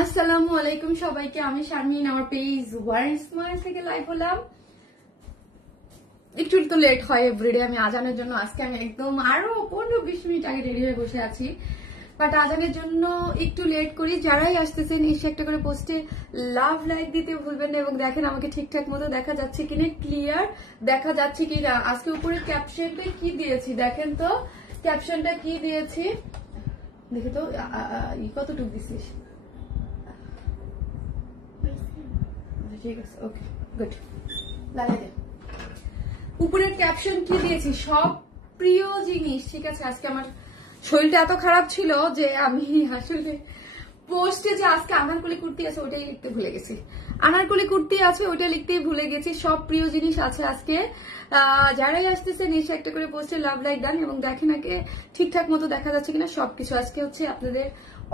আসসালামু আলাইকুম সবাইকে, আমি শারমিন, আমার পেজ ওয়ার স্মাইল থেকে লাইভ হলাম। একটু তো লেট হয় এভরিডে, আমি আজানের জন্য আজকে আমি একদম আরো 15-20 মিনিট আগে রেডি হয়ে বসে আছি, বাট আজানের জন্য একটু লেট করি। যারাই আসতেছেন এসে একটা করে পোস্টে লাভ লাইক দিতে ভুলবেন না, এবং দেখেন আমাকে ঠিকঠাক মতো দেখা যাচ্ছে কিনা, ক্লিয়ার দেখা যাচ্ছে কিনা। আজকে উপরে ক্যাপশনটা কি দিয়েছি দেখেন তো, ক্যাপশনটা কি দিয়েছি দেখে তো, কতটুকু দিছিস? ঠিক আছে, ওকে গুড, লাগাই দে। উপরের ক্যাপশন কি দিয়েছি? সব প্রিয় জিনিস। ঠিক আছে, আজকে আমার শরীরটা এত খারাপ ছিল যে আমি আসলে পোস্টে যে আজকে আনারকলি কুর্তি আছে ওটাই লিখতে ভুলে গেছি। আনারকলি কুর্তি আছে ওটা লিখতেই ভুলে গেছি। সব প্রিয় জিনিস আছে আজকে। যারাই আসতেছেন এসে একটা করে পোস্টে লাভ লাইক দেন, এবং দেখেন আগে ঠিকঠাক মতো দেখা যাচ্ছে কিনা সবকিছু। আজকে হচ্ছে আপনাদের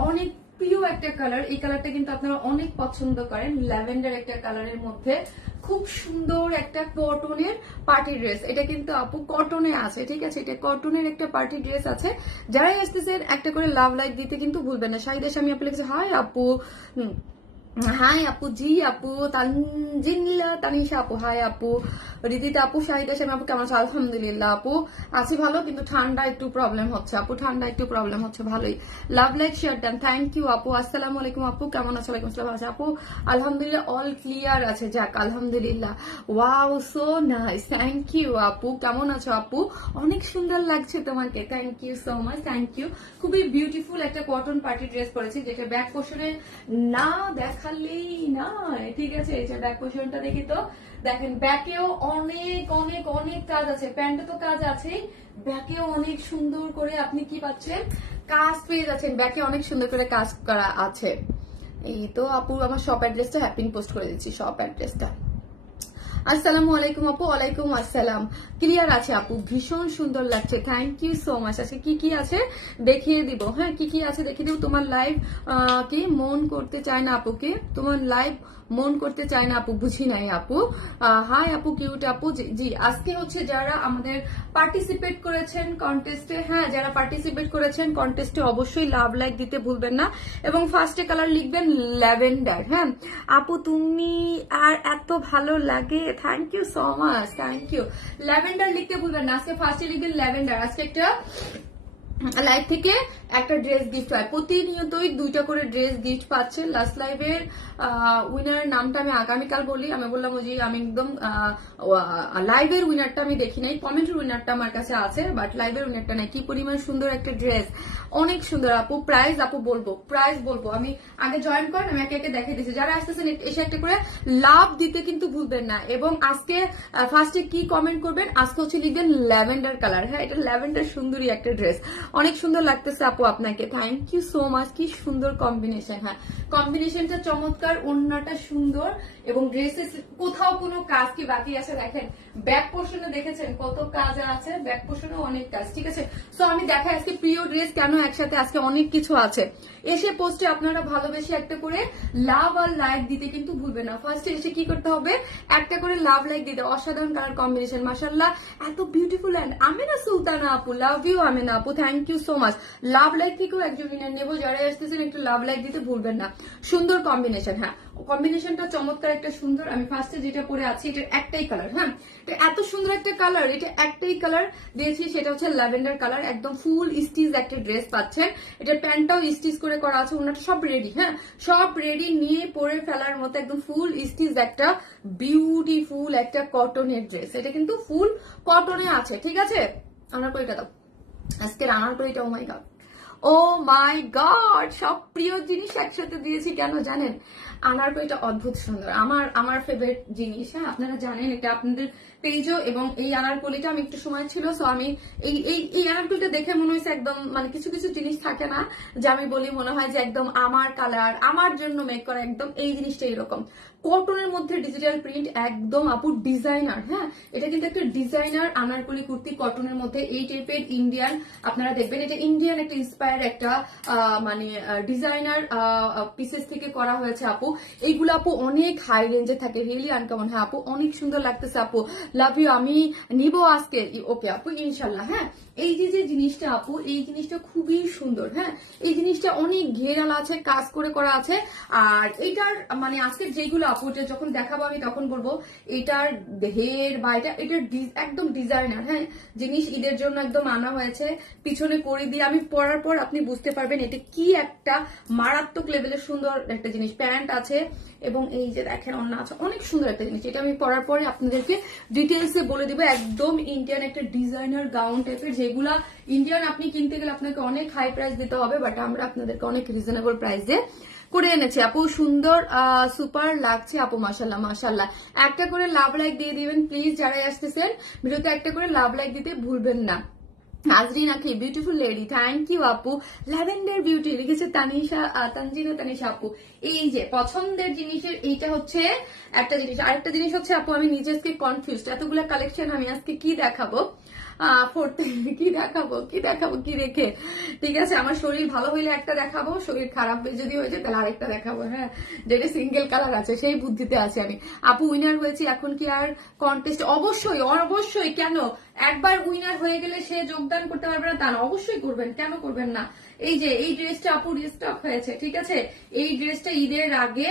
অনেক প্রিয় একটা কালার, এই কালারটা কিন্তু আপনারা অনেক পছন্দ করেন, ল্যাভেন্ডার একটা কালারের মধ্যে খুব সুন্দর একটা কটনের পার্টি ড্রেস। এটা কিন্তু আপু কটনে আছে, ঠিক আছে, এটা কটনের একটা পার্টি ড্রেস আছে। যারাই আসতেছেন একটা করে লাভ লাইক দিতে কিন্তু ভুলবেন না। শাহিদের স্বামী আপু লিখেছে হাই আপু, হাই আপু, জি আপু, তানজিলা তানিশা আপু, হাই আপু, রিদিতা আপু, শাহিদা স্বামী আপু কেমন আছে? আলহামদুলিল্লাহ আপু আছি ভালো, কিন্তু ঠান্ডা একটু প্রবলেম হচ্ছে আপু, ঠান্ডা একটু প্রবলেম হচ্ছে। ভালোই লাভ লাইক শেয়ার দেন, থ্যাংক ইউ আপু। আসসালামু আলাইকুম আপু, কেমন আছে? ওয়ালাইকুম আসসালাম, আছে আপু আলহামদুলিল্লাহ, অল ক্লিয়ার আছে, যাক আলহামদুলিল্লাহ। Wow so nice, thank you আপু। কেমন আছো আপু? অনেক সুন্দর লাগছে তোমাকে, thank you so much, thank you. খুবই বিউটিফুল একটা কটন পার্টি ড্রেস পরেছি, যেটা ব্যাক পোর্শনে না দেখালেই নয়, ঠিক আছে। এটা ব্যাক পোর্শনটা দেখি তো, দেখেন ব্যাকেও অনেক অনেক অনেক কাজ আছে, প্যান্টে তো কাজ আছেই, ব্যাকেও অনেক সুন্দর করে আপনি কি পাচ্ছেন, কাজ পেয়ে যাচ্ছেন, ব্যাকে অনেক সুন্দর করে কাজ করা আছে। এই তো আপু আমার শপ অ্যাড্রেসটা হ্যাপিং পোস্ট করে দিচ্ছি, শপ অ্যাড্রেসটা। আসসালামু আলাইকুম আপু, ওয়ালাইকুম আসসালাম, ক্লিয়ার আছে আপু, ভীষণ সুন্দর লাগছে, থ্যাংক ইউ সো মাচ। আজকে কি কি আছে দেখিয়ে দিব, হ্যাঁ কি কি আছে দেখিয়ে দিব। তোমার লাইভ কি মন করতে চায় না আপুকে, তোমার লাইভ মন করতে চায় না আপু, বুঝি নাই আপু। হাই আপু, কিউট আপু। জি আজকে হচ্ছে যারা আমাদের পার্টিসিপেট করেছেন কন্টেস্টে, হ্যাঁ যারা পার্টিসিপেট করেছেন কন্টেস্টে অবশ্যই লাভ লাইক দিতে ভুলবেন না, এবং ফার্স্টে কালার লিখবেন ল্যাভেন্ডার। হ্যাঁ আপু তুমি আর এত ভালো লাগে, thank you so much, thank you. Lavender লিখতে ভুলবেন না, আজকে ফার্স্টে লিখবেন ল্যাভেন্ডার। আজকে একটা লাইভ থেকে একটা ড্রেস গিফট হয়, প্রতিনিয়তই 2টা করে ড্রেস গিফট পাচ্ছেন। লাস্ট লাইভের উইনারের নামটা আমি আগামীকাল বলি, আমি বললাম যে আমি একদম লাইভের উইনারটা আমি দেখি নাই, কমেন্টের উইনারটা আমার কাছে আছে, বাট লাইভের উইনারটা নাই। কি পরিমাণ সুন্দর একটা ড্রেস, অনেক সুন্দর আপু। প্রাইস আপু বলবো, প্রাইস বলবো, আমি আগে জয়েন করেন, আমি একে একে দেখে দিচ্ছি। যারা আসতেছেন এসে একটা করে লাভ দিতে কিন্তু ভুলবেন না, এবং আজকে ফার্স্টে কি কমেন্ট করবেন, আজকে হচ্ছে লিখবেন ল্যাভেন্ডার কালার। হ্যাঁ এটা ল্যাভেন্ডার সুন্দরী একটা ড্রেস, অনেক সুন্দর লাগতেছে আপু আপনাকে, থ্যাংক ইউ সো মাচ। কি সুন্দর কম্বিনেশন, হ্যাঁ কম্বিনেশনটা চমৎকার, ওড়নাটা সুন্দর, এবং ড্রেসের কোথাও কোনো কাজ কি বাকি আছে দেখেন। ব্যাক পোর্শনে দেখেছেন কত কাজ আছে, ব্যাক পোর্শনে অনেক কাজ, ঠিক আছে। সো আমি দেখাই আজকে প্রিয় ড্রেস কেন একসাথে, আজকে অনেক কিছু আছে। এসে পোস্টে আপনারা ভালোবেসে একটা করে লাভ আর লাইক দিতে কিন্তু ভুলবেন না। ফার্স্টে এসে কি করতে হবে, একটা করে লাভ লাইক দিতে। অসাধারণ কালার কম্বিনেশন, মাশাআল্লাহ এত বিউটিফুল। অ্যান্ড আমিনা সুলতানা আপু, লাভ ইউ আমিনা আপু, thank you so much. Love like থেকেও একজন উইনার নেবো, যারা আসতেছেন একটু লাভ লাইক দিতে ভুলবেন না। সুন্দর কম্বিনেশন, হ্যাঁ কম্বিনেশনটা চমৎকার একটা সুন্দর। আমি ফার্স্টে যেটা পরে আছি এটার একটাই কালার, হ্যাঁ এত সুন্দর একটা কালার, এটা একটাই কালার দিয়েছি, সেটা হচ্ছে ল্যাভেন্ডার কালার। একদম ফুল স্টিচ একটা ড্রেস পাচ্ছেন, এটার প্যান্টটাও স্টিচ করে করা আছে, ওনাটা সব রেডি, হ্যাঁ সব রেডি, নিয়ে পরে ফেলার মতো একদম ফুল স্টিচ একটা বিউটিফুল একটা কটনের ড্রেস। এটা কিন্তু ফুল কটনে আছে, ঠিক আছে। আনারকলিটা দাও, আজকের আনারকলিটা ও মাই গড, ও মাই গড, সব প্রিয় জিনিস একসাথে দিয়েছি কেন জানেন? আনারকলিটা অদ্ভুত সুন্দর, আমার ফেভারিট জিনিস, হ্যাঁ আপনারা জানেন এটা আপনাদের পেজও। এবং এই আনারকলিটা আমি একটু সময় ছিল, সো আমি এই আনারকলিটা দেখে মনে হয়েছে একদম, মানে কিছু কিছু জিনিস থাকে না যে আমি বলি মনে হয় যে একদম আমার কালার, আমার জন্য মেক করা, একদম এই জিনিসটা এরকম কটনের মধ্যে ডিজিটাল প্রিন্ট, একদম আপু ডিজাইনার। হ্যাঁ, এটা কিন্তু একটা ডিজাইনার আনারকলি কুর্তি কটনের মধ্যে, এই টাইপের ইন্ডিয়ান আপনারা দেখবেন। এটা ইন্ডিয়ান একটা ইন্সপায়ার একটা মানে ডিজাইনার পিসেস থেকে করা হয়েছে আপু। এইগুলো আপু অনেক হাই রেঞ্জে থাকে, রিয়েলি আনকমন। হ্যাঁ আপু, অনেক সুন্দর লাগতেছে আপু, লাভ ইউ। আমি নিবো আজকে, ওকে আপু ইনশাল্লাহ। হ্যাঁ, এই যে জিনিসটা আপু, এই জিনিসটা খুবই সুন্দর। হ্যাঁ, এই জিনিসটা অনেক ঘেরাল আছে, কাজ করে করা আছে। আর এটার মানে আজকের যেগুলো আপু যখন দেখাবো আমি তখন বলবো এটার হের বা এটার একদম ডিজাইনার। হ্যাঁ, জিনিস ঈদের জন্য একদম আনা হয়েছে। পিছনে করে দিয়ে আমি পরার পর আপনি বুঝতে পারবেন এটা কি একটা মারাত্মক লেভেলের সুন্দর একটা জিনিস। প্যান্ট আছে এবং এই যে দেখেন অন্য আছে, অনেক সুন্দর একটা জিনিস। এটা আমি পরার পরে আপনাদেরকে ডিটেলসে বলে দিব। একদম ইন্ডিয়ান একটা ডিজাইনার গাউন টাইপের, যেগুলা ইন্ডিয়ান আপনি কিনতে গেলে আপনাকে অনেক হাই প্রাইস দিতে হবে, বাট আমরা আপনাদেরকে অনেক রিজনেবল প্রাইসে করে এনেছি আপু। সুন্দর সুপার লাগছে আপু, মাশাল্লাহ মাশাল্লাহ। একটা করে লাভ লাইক দিয়ে দিবেন প্লিজ, যারাই আসতেছেন ভিডিওতে একটা করে লাভ লাইক দিতে ভুলবেন না। নাজরিন আখি, বিউটিফুল লেডি, থ্যাংক ইউ আপু। ল্যাভেন্ডার বিউটি লিখেছে তানজিনা তানিশা আপু। এই যে পছন্দের জিনিসের এইটা হচ্ছে একটা জিনিস। আরেকটা জিনিস হচ্ছে আপু, আমি নিজে আজকে কনফিউজড, এতগুলো কালেকশন আমি আজকে কি দেখাবো, কি দেখাবো কি রেখে। ঠিক আছে, আমার শরীর ভালো হইলে একটা দেখাবো, শরীর খারাপ যদি হয়ে যায় তাহলে আরেকটা দেখাবো। হ্যাঁ, যেটা সিঙ্গেল কালার আছে সেই বুদ্ধিতে আছে আমি। আপু উইনার হয়েছি, এখন কি আর কন্টেস্ট? অবশ্যই অবশ্যই, কেন? একবার উইনার হয়ে গেলে সে যোগদান করতে পারবে না তা না, অবশ্যই করবেন, কেন করবেন না। এই যে এই ড্রেসটা আপু রিস্টক হয়েছে, ঠিক আছে। এই ড্রেসটা ঈদের আগে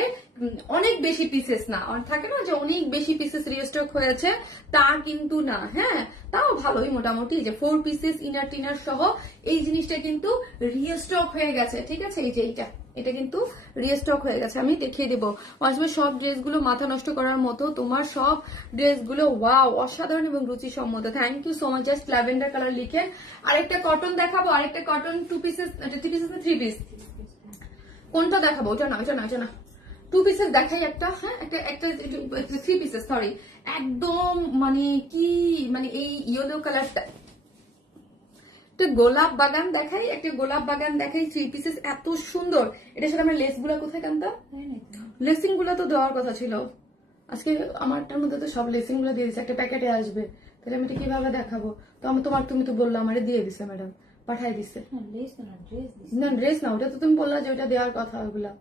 অনেক বেশি পিসেস না, থাকে না যে অনেক বেশি পিসেস রিস্টক হয়েছে, তা কিন্তু না। হ্যাঁ, তাও ভালোই মোটামুটি, যে 4 পিসেস ইনার টিনার সহ এই জিনিসটা কিন্তু রিস্টক হয়ে গেছে, ঠিক আছে। এই যে এটা কিন্তু রিস্টক হয়ে গেছে, আমি দেখিয়ে দেবো। আসবে সব ড্রেসগুলো মাথা নষ্ট করার মতো, তোমার সব ড্রেসগুলো ওয়াও, অসাধারণ এবং রুচিসম্মত। Thank you so much. Just lavender colour লিখে আরেকটা কটন দেখাবো, আরেকটা কটন 2 পিসেস, 3 পিস। কোনটা দেখাবো? ওটা না 2 পিসেস দেখাই একটা। হ্যাঁ, একটা 3 পিসেস, সরি। একদম মানে কি, মানে এই ইয়েলো কালারটা, গোলাপ বাগান দেখাই, একটা গোলাপ বাগান দেখাই, 3 পিসেস, এত সুন্দর। এটা সাথে আমরা লেস গুলা কোথায় টানতাম? লেসিং গুলা তো দেওয়ার কথা ছিল আজকে। আমারটার মধ্যে তো সব লেসিং গুলা দিয়ে দিচ্ছে, একটা প্যাকেটে আসবে, তাহলে আমি এটা কিভাবে দেখাবো? তো তুমি তো বললো আমার দিয়ে দিছে ম্যাডাম, পাঠাই দিচ্ছে। না ড্রেস না, ওটা তো তুমি বললা যে ওটা দেওয়ার কথা। ওগুলা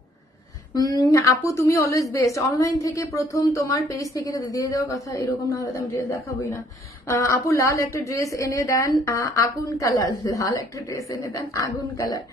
আপু তুমি অলওয়েজ বেস্ট, অনলাইন থেকে প্রথম তোমার পেজ থেকে দিয়ে দেওয়ার কথা, এরকম না হলে আমি ড্রেস দেখাবোই না। আপু লাল একটা ড্রেস এনে দেন আগুন কালার, লাল একটা ড্রেস এনে দেন আগুন কালার।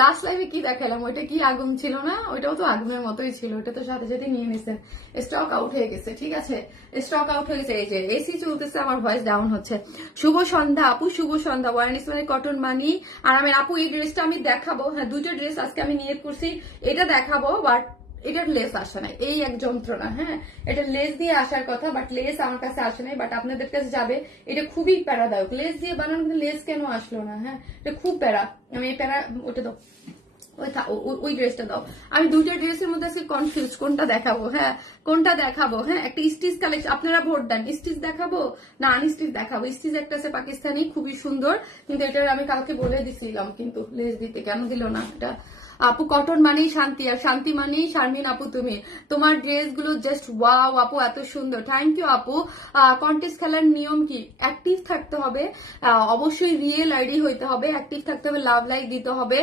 লাস্ট লাইফে কি দেখালাম, ওইটা কি আগুন ছিল না? ওইটাও তো আগুনের মতোই ছিল, ওটা তো সাথে সাথে নিয়ে নিছেন। স্টক আউট হয়ে গেছে, ঠিক আছে, স্টক আউট হয়ে গেছে। এই যে এসি চলতেছে, আমার ভয়েস ডাউন হচ্ছে। শুভ সন্ধ্যা আপু, শুভ সন্ধ্যা। ওয়ারনিস মানে কটন মানি আরামের। আপু এই ড্রেসটা আমি দেখাবো। হ্যাঁ, 2টা ড্রেস আজকে আমি নিয়ে করছি, এটা দেখাবো, বাট এটার লেস আসে নাই, এই এক যন্ত্রণা। হ্যাঁ, এটা লেস দিয়ে আসার কথা, বাট লেস আমার কাছে আসে নাই, বাট আপনাদের কাছে যাবে। এটা খুবই প্যারাদায়ক, লেস দিয়ে বানানো, কিন্তু লেস কেন আসলো না? হ্যাঁ, এটা খুব প্যারা। আমি এই প্যারা, ওটা দাও, ওই ড্রেসটা দাও। আমি 2টা ড্রেসের মধ্যে আজকে কনফিউজ, কোনটা দেখাবো। হ্যাঁ, কোনটা দেখাবো? হ্যাঁ, একটা স্টিচ কালেকশন, আপনারা ভোট দেন, স্টিচ দেখাবো না আনস্টিচ দেখাবো? স্টিচ একটা আছে পাকিস্তানি, খুবই সুন্দর, কিন্তু এটা আমি কালকে বলে দিছিলাম, কিন্তু লেস দিতে কেন দিল না এটা? আপু কটন মানেই শান্তি, আর শান্তি মানেই শারমিন আপু তুমি। তোমার ড্রেস গুলো জাস্ট ওয়াও আপু, এত সুন্দর। থ্যাংক ইউ আপু। কন্টেস্ট খেলার নিয়ম কি? অ্যাক্টিভ থাকতে হবে, অবশ্যই রিয়েল আইডি হইতে হবে, অ্যাক্টিভ থাকতে হবে, লাভ লাইক দিতে হবে।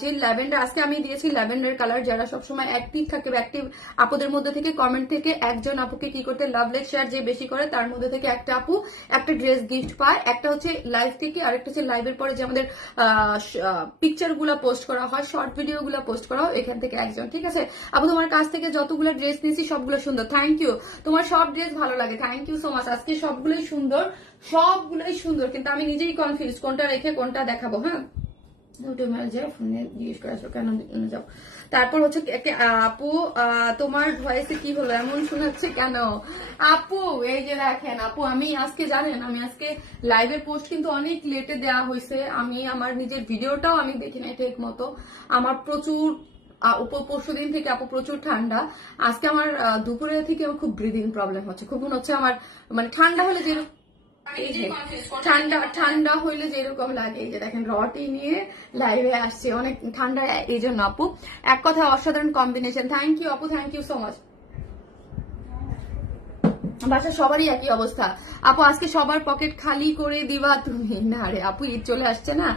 যে ল্যাভেন্ডার আজকে আমি দিয়েছি ল্যাভেন্ডার কালার, যারা সবসময় অ্যাক্টিভ থাকবে, অ্যাক্টিভ আপুদের মধ্যে থেকে কমেন্ট থেকে একজন আপুকে কি করতে, লাভ লাইক শেয়ার যে বেশি করে তার মধ্যে থেকে একটা আপু একটা ড্রেস গিফট পায়। একটা হচ্ছে লাইভ থেকে, আরেকটা হচ্ছে লাইভের পরে যে আমাদের পিকচার গুলা পোস্ট করা হয়, শর্ট ভিডিও গুলো পোস্ট করা হয়, এখান থেকে একজন। ঠিক আছে আপু, তোমার কাছ থেকে যতগুলো ড্রেস নিয়েছি সবগুলো সুন্দর, থ্যাংক ইউ। তোমার সব ড্রেস ভালো লাগে, থ্যাংক ইউ সো মাচ। আজকে সবগুলোই সুন্দর, কিন্তু আমি নিজেই কনফিউজ কোনটা রেখে কোনটা দেখাবো। হ্যাঁ, ফোনে জিজ্ঞেস করা কেন যাও। তারপর হচ্ছে আপু তোমার ভয়েসে কি হলো, এমন শোনাচ্ছে কেন? আপু এই যে দেখেন আপু, আমি আজকে জানেন, আমি আজকে লাইভের পোস্ট কিন্তু অনেক লেটে দেওয়া হয়েছে। আমি আমার নিজের ভিডিওটাও আমি দেখি নাই ঠিক মতো। আমার প্রচুর পরশু দিন থেকে আপু প্রচুর ঠান্ডা। আজকে আমার দুপুরে থেকে খুব ব্রিদিং প্রবলেম হচ্ছে, খুব মনে হচ্ছে আমার, মানে ঠান্ডা হলে যে এই যে ঠান্ডা ঠান্ডা হইলে যেরকম লাগে, এই যে দেখেন রটি নিয়ে লাইভে আসছে, অনেক ঠান্ডা এই জন্য আপু। এক কথা অসাধারণ কম্বিনেশন। থ্যাংক ইউ আপু, থ্যাংক ইউ সো মাচ। বাসা সবারই একই অবস্থা আপু, আজকে সবার পকেট খালি করে দিবা তুমি। না রে আপু, ঈদ চলে আসছে না,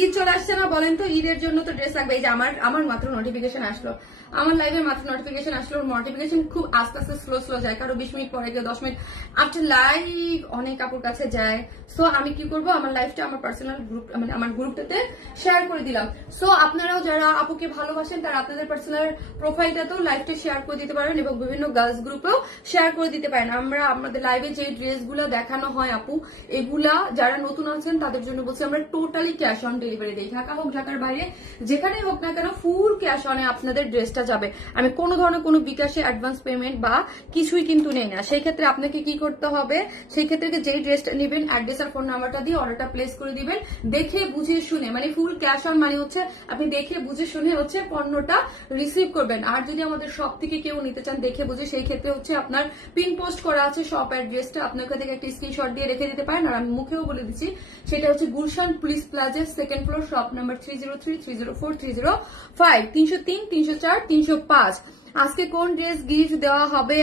ঈদ চলে আসছে না বলেন তো, ঈদের জন্য তো ড্রেস লাগবে। এই যে আমার মাত্র নোটিফিকেশন আসলো, আমার লাইভে মাত্র নোটিফিকেশন আসলো। নোটিফিকেশন খুব আস্তে আস্তে স্লো যায়, কারো 20 মিনিট পরে, কেউ 10 মিনিট আফটার লাইভ অনেক আপুর কাছে যায়। সো আমি কি করবো, আমার লাইভটা আমার পার্সোনাল গ্রুপ, মানে আমার গ্রুপটাতে শেয়ার করে দিলাম। সো আপনারাও যারা আপুকে ভালোবাসেন তারা আপনাদের পার্সোনাল প্রোফাইলটাতেও লাইভটা শেয়ার করে দিতে পারেন এবং বিভিন্ন গার্লস গ্রুপেও শেয়ার করে দিতে পারেন। আমরা আমাদের লাইভে যে ড্রেসগুলো দেখানো হয় আপু, এগুলা যারা নতুন আছেন তাদের জন্য বলছি, আমরা টোটালি ক্যাশ অন ডেলিভারি দিই। ঢাকা হোক, ঢাকার বাইরে, যেখানেই হোক না কেন ফুল ক্যাশ অনে আপনাদের ড্রেসটা যাবে। আমি কোনো ধরনের কোনো বিকাশে অ্যাডভান্স পেমেন্ট বা কিছুই কিন্তু নেই না। সেই ক্ষেত্রে আপনাকে কি করতে হবে, সেই ক্ষেত্রে যেই ড্রেসটা নেবেন অ্যাড্রেস আর ফোন নাম্বারটা দিয়ে অর্ডারটা প্লেস করে দিবেন, দেখে বুঝে শুনে। মানে ফুল ক্যাশ অন মানে হচ্ছে আপনি দেখে বুঝে শুনে হচ্ছে পণ্যটা রিসিভ করবেন। আর যদি আমাদের শপ থেকে কেউ নিতে চান দেখে বুঝে, সেই ক্ষেত্রে হচ্ছে আপনার পিন পোস্ট করা আছে শপ অ্যাড্রেসটা, আপনি ওখান থেকে একটা স্ক্রিনশট দিয়ে রেখে দিতে পারেন। আর আমি মুখেও বলে দিচ্ছি, সেটা হচ্ছে গুলশান পুলিশ প্লাজার 2nd ফ্লোর, শপ নাম্বার 303, 304, 305, 303, 304, 305। আজকে কোন ড্রেস গিফট দেওয়া হবে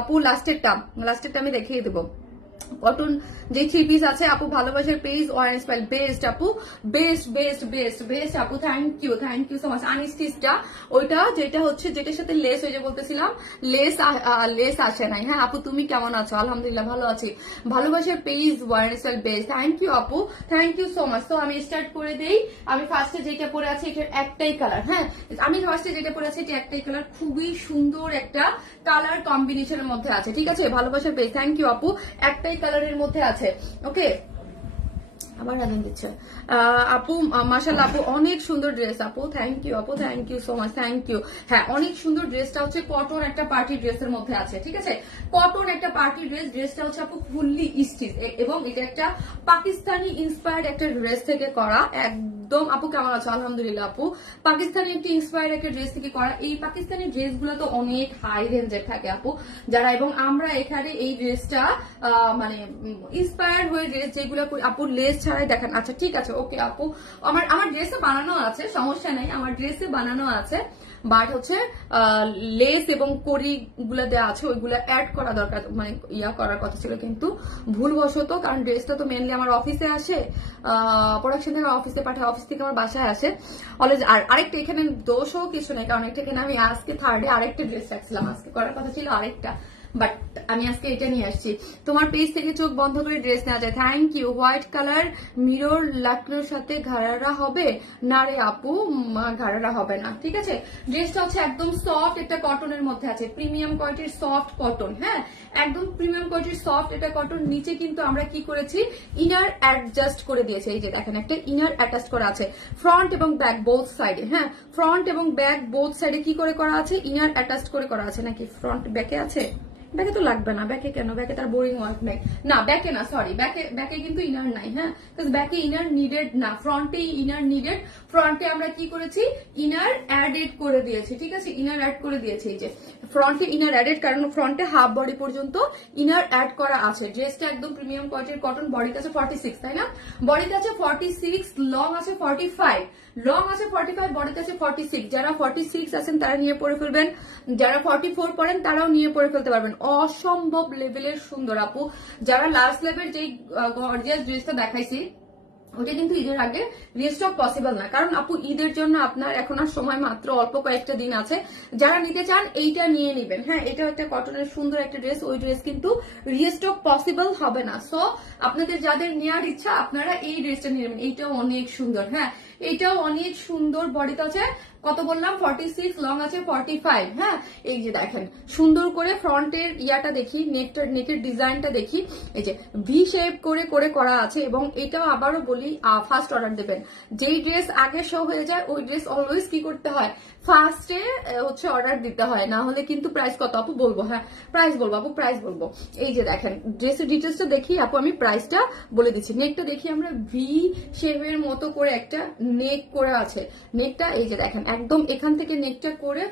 আপু লাস্টেরটা আমি দেখিয়ে দেবো। কটন যে 3 পিস আছে আপু, ভালোবাসার পেজ অরেঞ্জ স্পাইল বেস্ট আপু, বেস্ট আপু, থ্যাংক ইউ সো মাচ। আনস্টিচটা ওইটা যেটা হচ্ছে, যেটার সাথে লেস, ওই যে বলতেছিলাম লেস আসে নাই। হ্যাঁ আপু, তুমি কেমন আছো? আলহামদুলিল্লাহ ভালো আছি। ভালোবাসার পেজ অরেঞ্জ স্পাইল বেস্ট, থ্যাংক ইউ আপু, থ্যাংক ইউ সো মাচ। তো আমি স্টার্ট করে দেই। আমি ফার্স্টে যেটা পরে আছি এটার একটাই কালার। হ্যাঁ, আমি ফার্স্টে যেটা পরে আছি এটা একটাই কালার, খুবই সুন্দর একটা কালার কম্বিনেশনের মধ্যে আছে। ঠিক আছে, ভালোবাসার পেজ, থ্যাংক ইউ আপু, একটাই কালারের মধ্যে আছে। ওকে, আবার আজান দিচ্ছে আপু, মাশাআল্লাহ আপু, অনেক সুন্দর ড্রেস আপু, থ্যাংক ইউ আপু, thank you so much, thank you. হ্যাঁ, অনেক সুন্দর ড্রেসটা হচ্ছে কটন একটা পার্টি ড্রেসের মধ্যে আছে। ঠিক আছে, কটন একটা পার্টি ড্রেসটা হচ্ছে আপু ফুললি স্টিচ, এবং এটা একটা পাকিস্তানি ইন্সপায়ার্ড একটা ড্রেস থেকে করা। একদম আপু কেমন আছো? আলহামদুলিল্লাহ আপু, পাকিস্তানি একটা ইন্সপায়ার্ড একটা ড্রেস থেকে করা। এই পাকিস্তানি ড্রেসগুলো তো অনেক হাই রেঞ্জের থাকে আপু যারা, এবং আমরা এখানে এই ড্রেসটা মানে ইন্সপায়ার্ড হয়ে ড্রেস যেগুলো আপু লেস ছাড়াই দেখেন। আচ্ছা ঠিক আছে, ওকে আপু, আমার ড্রেসে বানানো আছে, সমস্যা নেই, আমার ড্রেসে বানানো আছে, বাট হচ্ছে লেস এবং কড়ি গুলা দেওয়া আছে, ওইগুলা অ্যাড করা দরকার, মানে করার কথা ছিল, কিন্তু ভুলবশত, কারণ ড্রেসটা তো মেনলি আমার অফিসে আসে, প্রোডাকশন থেকে অফিসে পাঠায়, অফিস থেকে আমার বাসায় আসে অলওয়েজ। আর আরেকটা এখানে দোষও কিছু নেই, কারণ এখানে আমি আজকে থার্ডে আরেকটা ড্রেস রাখছিলাম, আজকে করার কথা ছিল আরেকটা, বাট আমি আজকে এটা নিয়ে আসছি। তোমার পেজ থেকে চোখ বন্ধ করে ড্রেস নেওয়া যায়, thank you. White colour mirror লাকনোর সাথে ঘাড়ারা হবে না রে আপু, ঘাড়ারা হবে না। ঠিক আছে, ড্রেসটা হচ্ছে একদম সফট একটা কটনের মধ্যে আছে, প্রিমিয়াম কোয়ালিটির সফট কটন। হ্যাঁ, একদম প্রিমিয়াম কোয়ালিটির সফট এটা কটন। নিচে কিন্তু আমরা কি করেছি, ইনার অ্যাডজাস্ট করে দিয়েছি। এই যে দেখেন, একটা ইনার অ্যাটাচ করা আছে ফ্রন্ট এবং ব্যাক বোথ সাইডে। হ্যাঁ, ফ্রন্ট এবং ব্যাক বোথ সাইডে কি করে করা আছে, ইনার অ্যাটাচ করে করা আছে। নাকি ফ্রন্ট ব্যাকে আছে? ব্যাকে তো লাগবে না, ব্যাকে কেন, ব্যাকে তার বোরিং ওয়ার্ক নাই না, ব্যাকে না, সরি, ব্যাকে কিন্তু ইনার নাই। হ্যাঁ, ব্যাকে ইনার নিডেড না, ফ্রন্টে ইনার নিডেড। ফ্রন্টে আমরা কি করেছি, ইনার অ্যাডেড করে দিয়েছি। ঠিক আছে, ইনার অ্যাড করে দিয়েছি। এই যে ফ্রন্টে ইনার অ্যাডেড, কারণ ফ্রন্টে হাফ বডি পর্যন্ত ইনার অ্যাড করা আছে। ড্রেসটা একদম প্রিমিয়াম কোয়ালিটির কটন। বডিতে আছে 46, তাই না? বডিতে আছে 46, লং আছে 45, লং আছে 45, বডিতে আছে 46। যারা 46 আছেন তারা নিয়ে পরে ফেলবেন, যারা 44 পরেন তারাও নিয়ে পরে ফেলতে পারবেন। অসম্ভব লেভেলের সুন্দর আপু। যারা লাস্ট লেভেল যেই গর্জিয়াস ড্রেসটা দেখাইছি ওটা কিন্তু ঈদের আগে রিস্টক পসিবল না, কারণ আপু ঈদের জন্য আপনার এখন আর সময় মাত্র অল্প কয়েকটা দিন আছে। যারা নিতে চান এইটা নিয়ে নিবেন। হ্যাঁ, এটা একটা কটনের সুন্দর একটা ড্রেস, ওই ড্রেস কিন্তু রিস্টক পসিবল হবে না। সো আপনাদের যাদের নেওয়ার ইচ্ছা আপনারা এই ড্রেসটা নিয়ে নেবেন, এইটাও অনেক সুন্দর। হ্যাঁ, এইটাও অনেক সুন্দর। বডিতে আছে কত বললাম, 46, লং আছে 45। হ্যাঁ, এই যে দেখেন সুন্দর করে ফ্রন্টের ইয়াটা দেখি, নেকের ডিজাইনটা দেখি, এই যে ভি শেপ করে করে করা আছে। এবং এটাও আবারও বলি, ফার্স্ট অর্ডার দেবেন। যেই ড্রেস আগে শো হয়ে যায় ওই ড্রেস অলওয়েজ কি করতে হয়, ফার্স্টে হচ্ছে অর্ডার দিতে হয়, না হলে কিন্তু প্রাইস কত আপু বলবো। হ্যাঁ, প্রাইস বলবো আপু, প্রাইস বলবো। এই যে দেখেন ড্রেসের ডিটেলসটা দেখি আপু, আমি প্রাইসটা বলে দিচ্ছি। নেকটা দেখি আমরা, ভি শেপের মতো করে একটা নেক করে আছে। নেকটা এই যে দেখেন একদম এখান থেকে নেকটা করে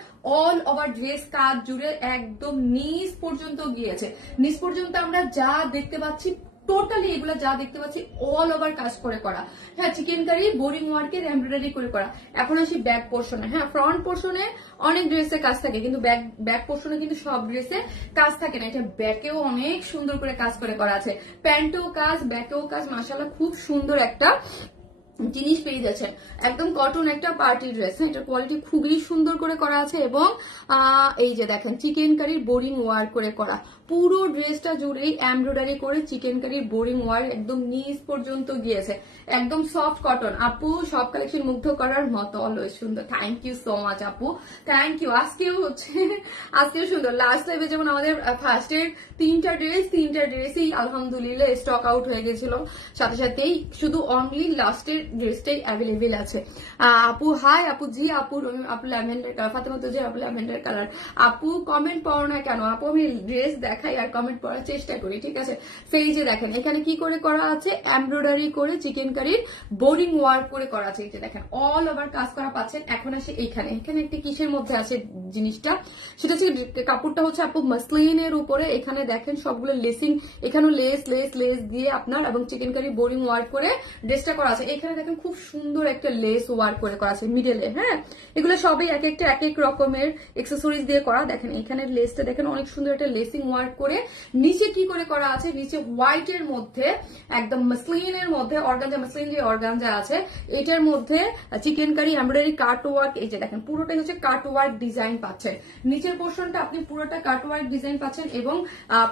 অল ওভার ড্রেস কাজ জুড়ে একদম নিচ পর্যন্ত গিয়েছে। নিচ পর্যন্ত আমরা যা দেখতে পাচ্ছি টোটালি এগুলো যা দেখতে পাচ্ছি অল ওভার কাজ করে করা। হ্যাঁ, চিকেন কারি বোরিং ওয়ার্কের এমব্রয়ডারি করে করা। এখন আসি ব্যাক পোর্শনে। হ্যাঁ, ফ্রন্ট পোর্শনে অনেক ড্রেসে কাজ থাকে, কিন্তু ব্যাক পোর্শনে কিন্তু সব ড্রেসে কাজ থাকে না। এটা ব্যাকেও অনেক সুন্দর করে কাজ করে করা আছে, প্যান্টেও কাজ, ব্যাকেও কাজ, মাশাআল্লাহ খুব সুন্দর একটা জিনিস পেয়ে যাচ্ছেন। একদম কটন একটা পার্টি ড্রেস। এটা কোয়ালিটি খুবই সুন্দর করে করা আছে এবং এই যে দেখেন চিকেন কারির বোরিং ওয়ার্ক করে করা, পুরো ড্রেসটা জুড়েই এমব্রয়ডারি করে চিকেন কারির বোরিং ওয়ার্ক একদম নিচ পর্যন্ত গিয়েছে, একদম সফট কটন। আপু সব কালেকশন মুগ্ধ করার মতো, অলওয়েজ সুন্দর। থ্যাংক ইউ সো মাচ আপু, থ্যাংক ইউ। আজকেও সুন্দর। লাস্ট লাইভে যেমন আমাদের ফার্স্টের তিনটা ড্রেসই আলহামদুলিল্লাহ স্টক আউট হয়ে গেছিল, সাথে সাথেই শুধু অনলি লাস্টের ড্রেসটাই অ্যাভেলেবেল আছে। আপু হাই, আপু জি, আপু ল্যাভেন্ডার কালার, ফাতেমা তো জি আপু ল্যাভেন্ডার কালার। আপু কমেন্ট পড়ো না কেন? আপু আমি ড্রেস দেখাই আর কমেন্ট পড়ার চেষ্টা করি, ঠিক আছে? সেই যে দেখেন এখানে কি করে করা আছে, এমব্রয়ডারি করে চিকেন কারির বোরিং ওয়ার্ক করে করা আছে। এই যে দেখেন অল ওভার কাজ করা পাচ্ছেন। এখন আসে এখানে একটি কিসের মধ্যে আছে জিনিসটা, সেটা হচ্ছে কাপড়টা হচ্ছে আপু মাসলিনের উপরে। এখানে দেখেন সবগুলো লেসিং, এখানে লেস দিয়ে আপনার এবং চিকেন কারি বোরিং ওয়ার্ক করে ড্রেসটা করা আছে। এখানে দেখেন খুব সুন্দর একটা লেস ওয়ার্ক করে করা আছে মিডলে। হ্যাঁ, এগুলো সবই এক এক রকমের এক্সেসরিজ দিয়ে করা। দেখেন এখানে লেসটা দেখেন অনেক সুন্দর একটা লেসিং ওয়ার্ক করে। নিচে কি করে করা আছে, নিচে হোয়াইট এর মধ্যে একদম মাসলিনের মধ্যে অর্গানজা, মাসলিন যে অর্গানজা আছে এটার মধ্যে chikankari embroidery cut work. এই যে দেখেন পুরোটাই হচ্ছে কাট ওয়ার্ক ডিজাইন পাচ্ছেন। নিচের পোর্শনটা আপনি পুরোটা কাট ওয়ার্ক ডিজাইন পাচ্ছেন এবং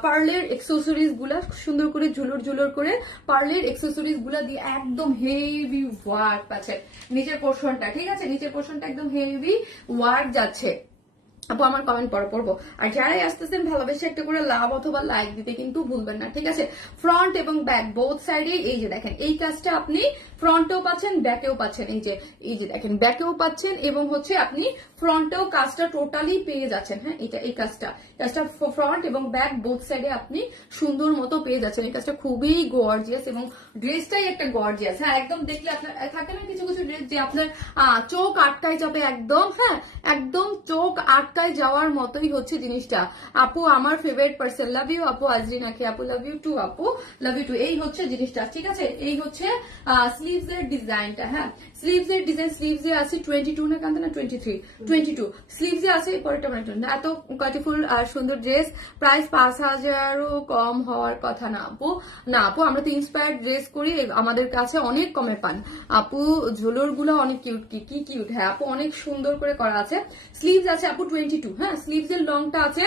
পার্লের এক্সেসরিজ গুলা সুন্দর করে ঝুলর করে পার্লের এক্সেসরিজ গুলা দিয়ে একদম হেভি ওয়ার্ক পাচ্ছেন নিচের পোর্শনটা, ঠিক আছে? নিচের পোর্শনটা একদম হেভি ওয়ার্ক যাচ্ছে। আপু আমার কমেন্ট পড়বো, আর যারাই আসতেছেন ভালোবেসে একটা করে লাভ অথবা লাইক দিতে কিন্তু ভুলবেন না, ঠিক আছে? ফ্রন্ট এবং ব্যাক বোথ সাইডে এই যে দেখেন এই কাজটা আপনি ফ্রন্টেও পাচ্ছেন, ব্যাকেও পাচ্ছেন। এই যে দেখেন ব্যাকেও পাচ্ছেন এবং হচ্ছে আপনি ফ্রন্টেও কাজটা টোটালি পেয়ে যাচ্ছেন। হ্যাঁ, এই কাজটা ফ্রন্ট এবং ব্যাক বোথ সাইডে আপনি সুন্দর মতো পেয়ে যাচ্ছেন। এই কাজটা খুবই গর্জিয়াস এবং ড্রেসটাই একটা গর্জিয়াস। হ্যাঁ, একদম দেখলে আপনার থাকে না কিছু ড্রেস যে আপনার চোখ আটকায় যাবে একদম। হ্যাঁ, একদম চোখ আটকায় যাওয়ার মতোই হচ্ছে জিনিসটা। আপু আমার ফেভারিট পার্সন, লাভ ইউ আপু। আজরিন আখি আপু, লাভ ইউ টু আপু, লাভ ইউ টু। এই হচ্ছে জিনিসটা, ঠিক আছে? এই হচ্ছে স্লিভস এর ডিজাইনটা। হ্যাঁ, স্লিভস এর ডিজাইন, স্লিভস এ আছে 22 না কান্তা না 22 স্লিভস এ আছে। পরেরটা মানে এত কাটিফুল আর সুন্দর ড্রেস, প্রাইস 5000ও কম হওয়ার কথা না আপু। না আপু, আমরা তো ইন্সপায়ার্ড ড্রেস করি, আমাদের কাছে অনেক কমে পান আপু। ঝোলর গুলো অনেক কিউট, কি কিউট। হ্যাঁ আপু, অনেক সুন্দর করে করা আছে। স্লিভস আছে আপু 22। হ্যাঁ, স্লিভস এর লংটা আছে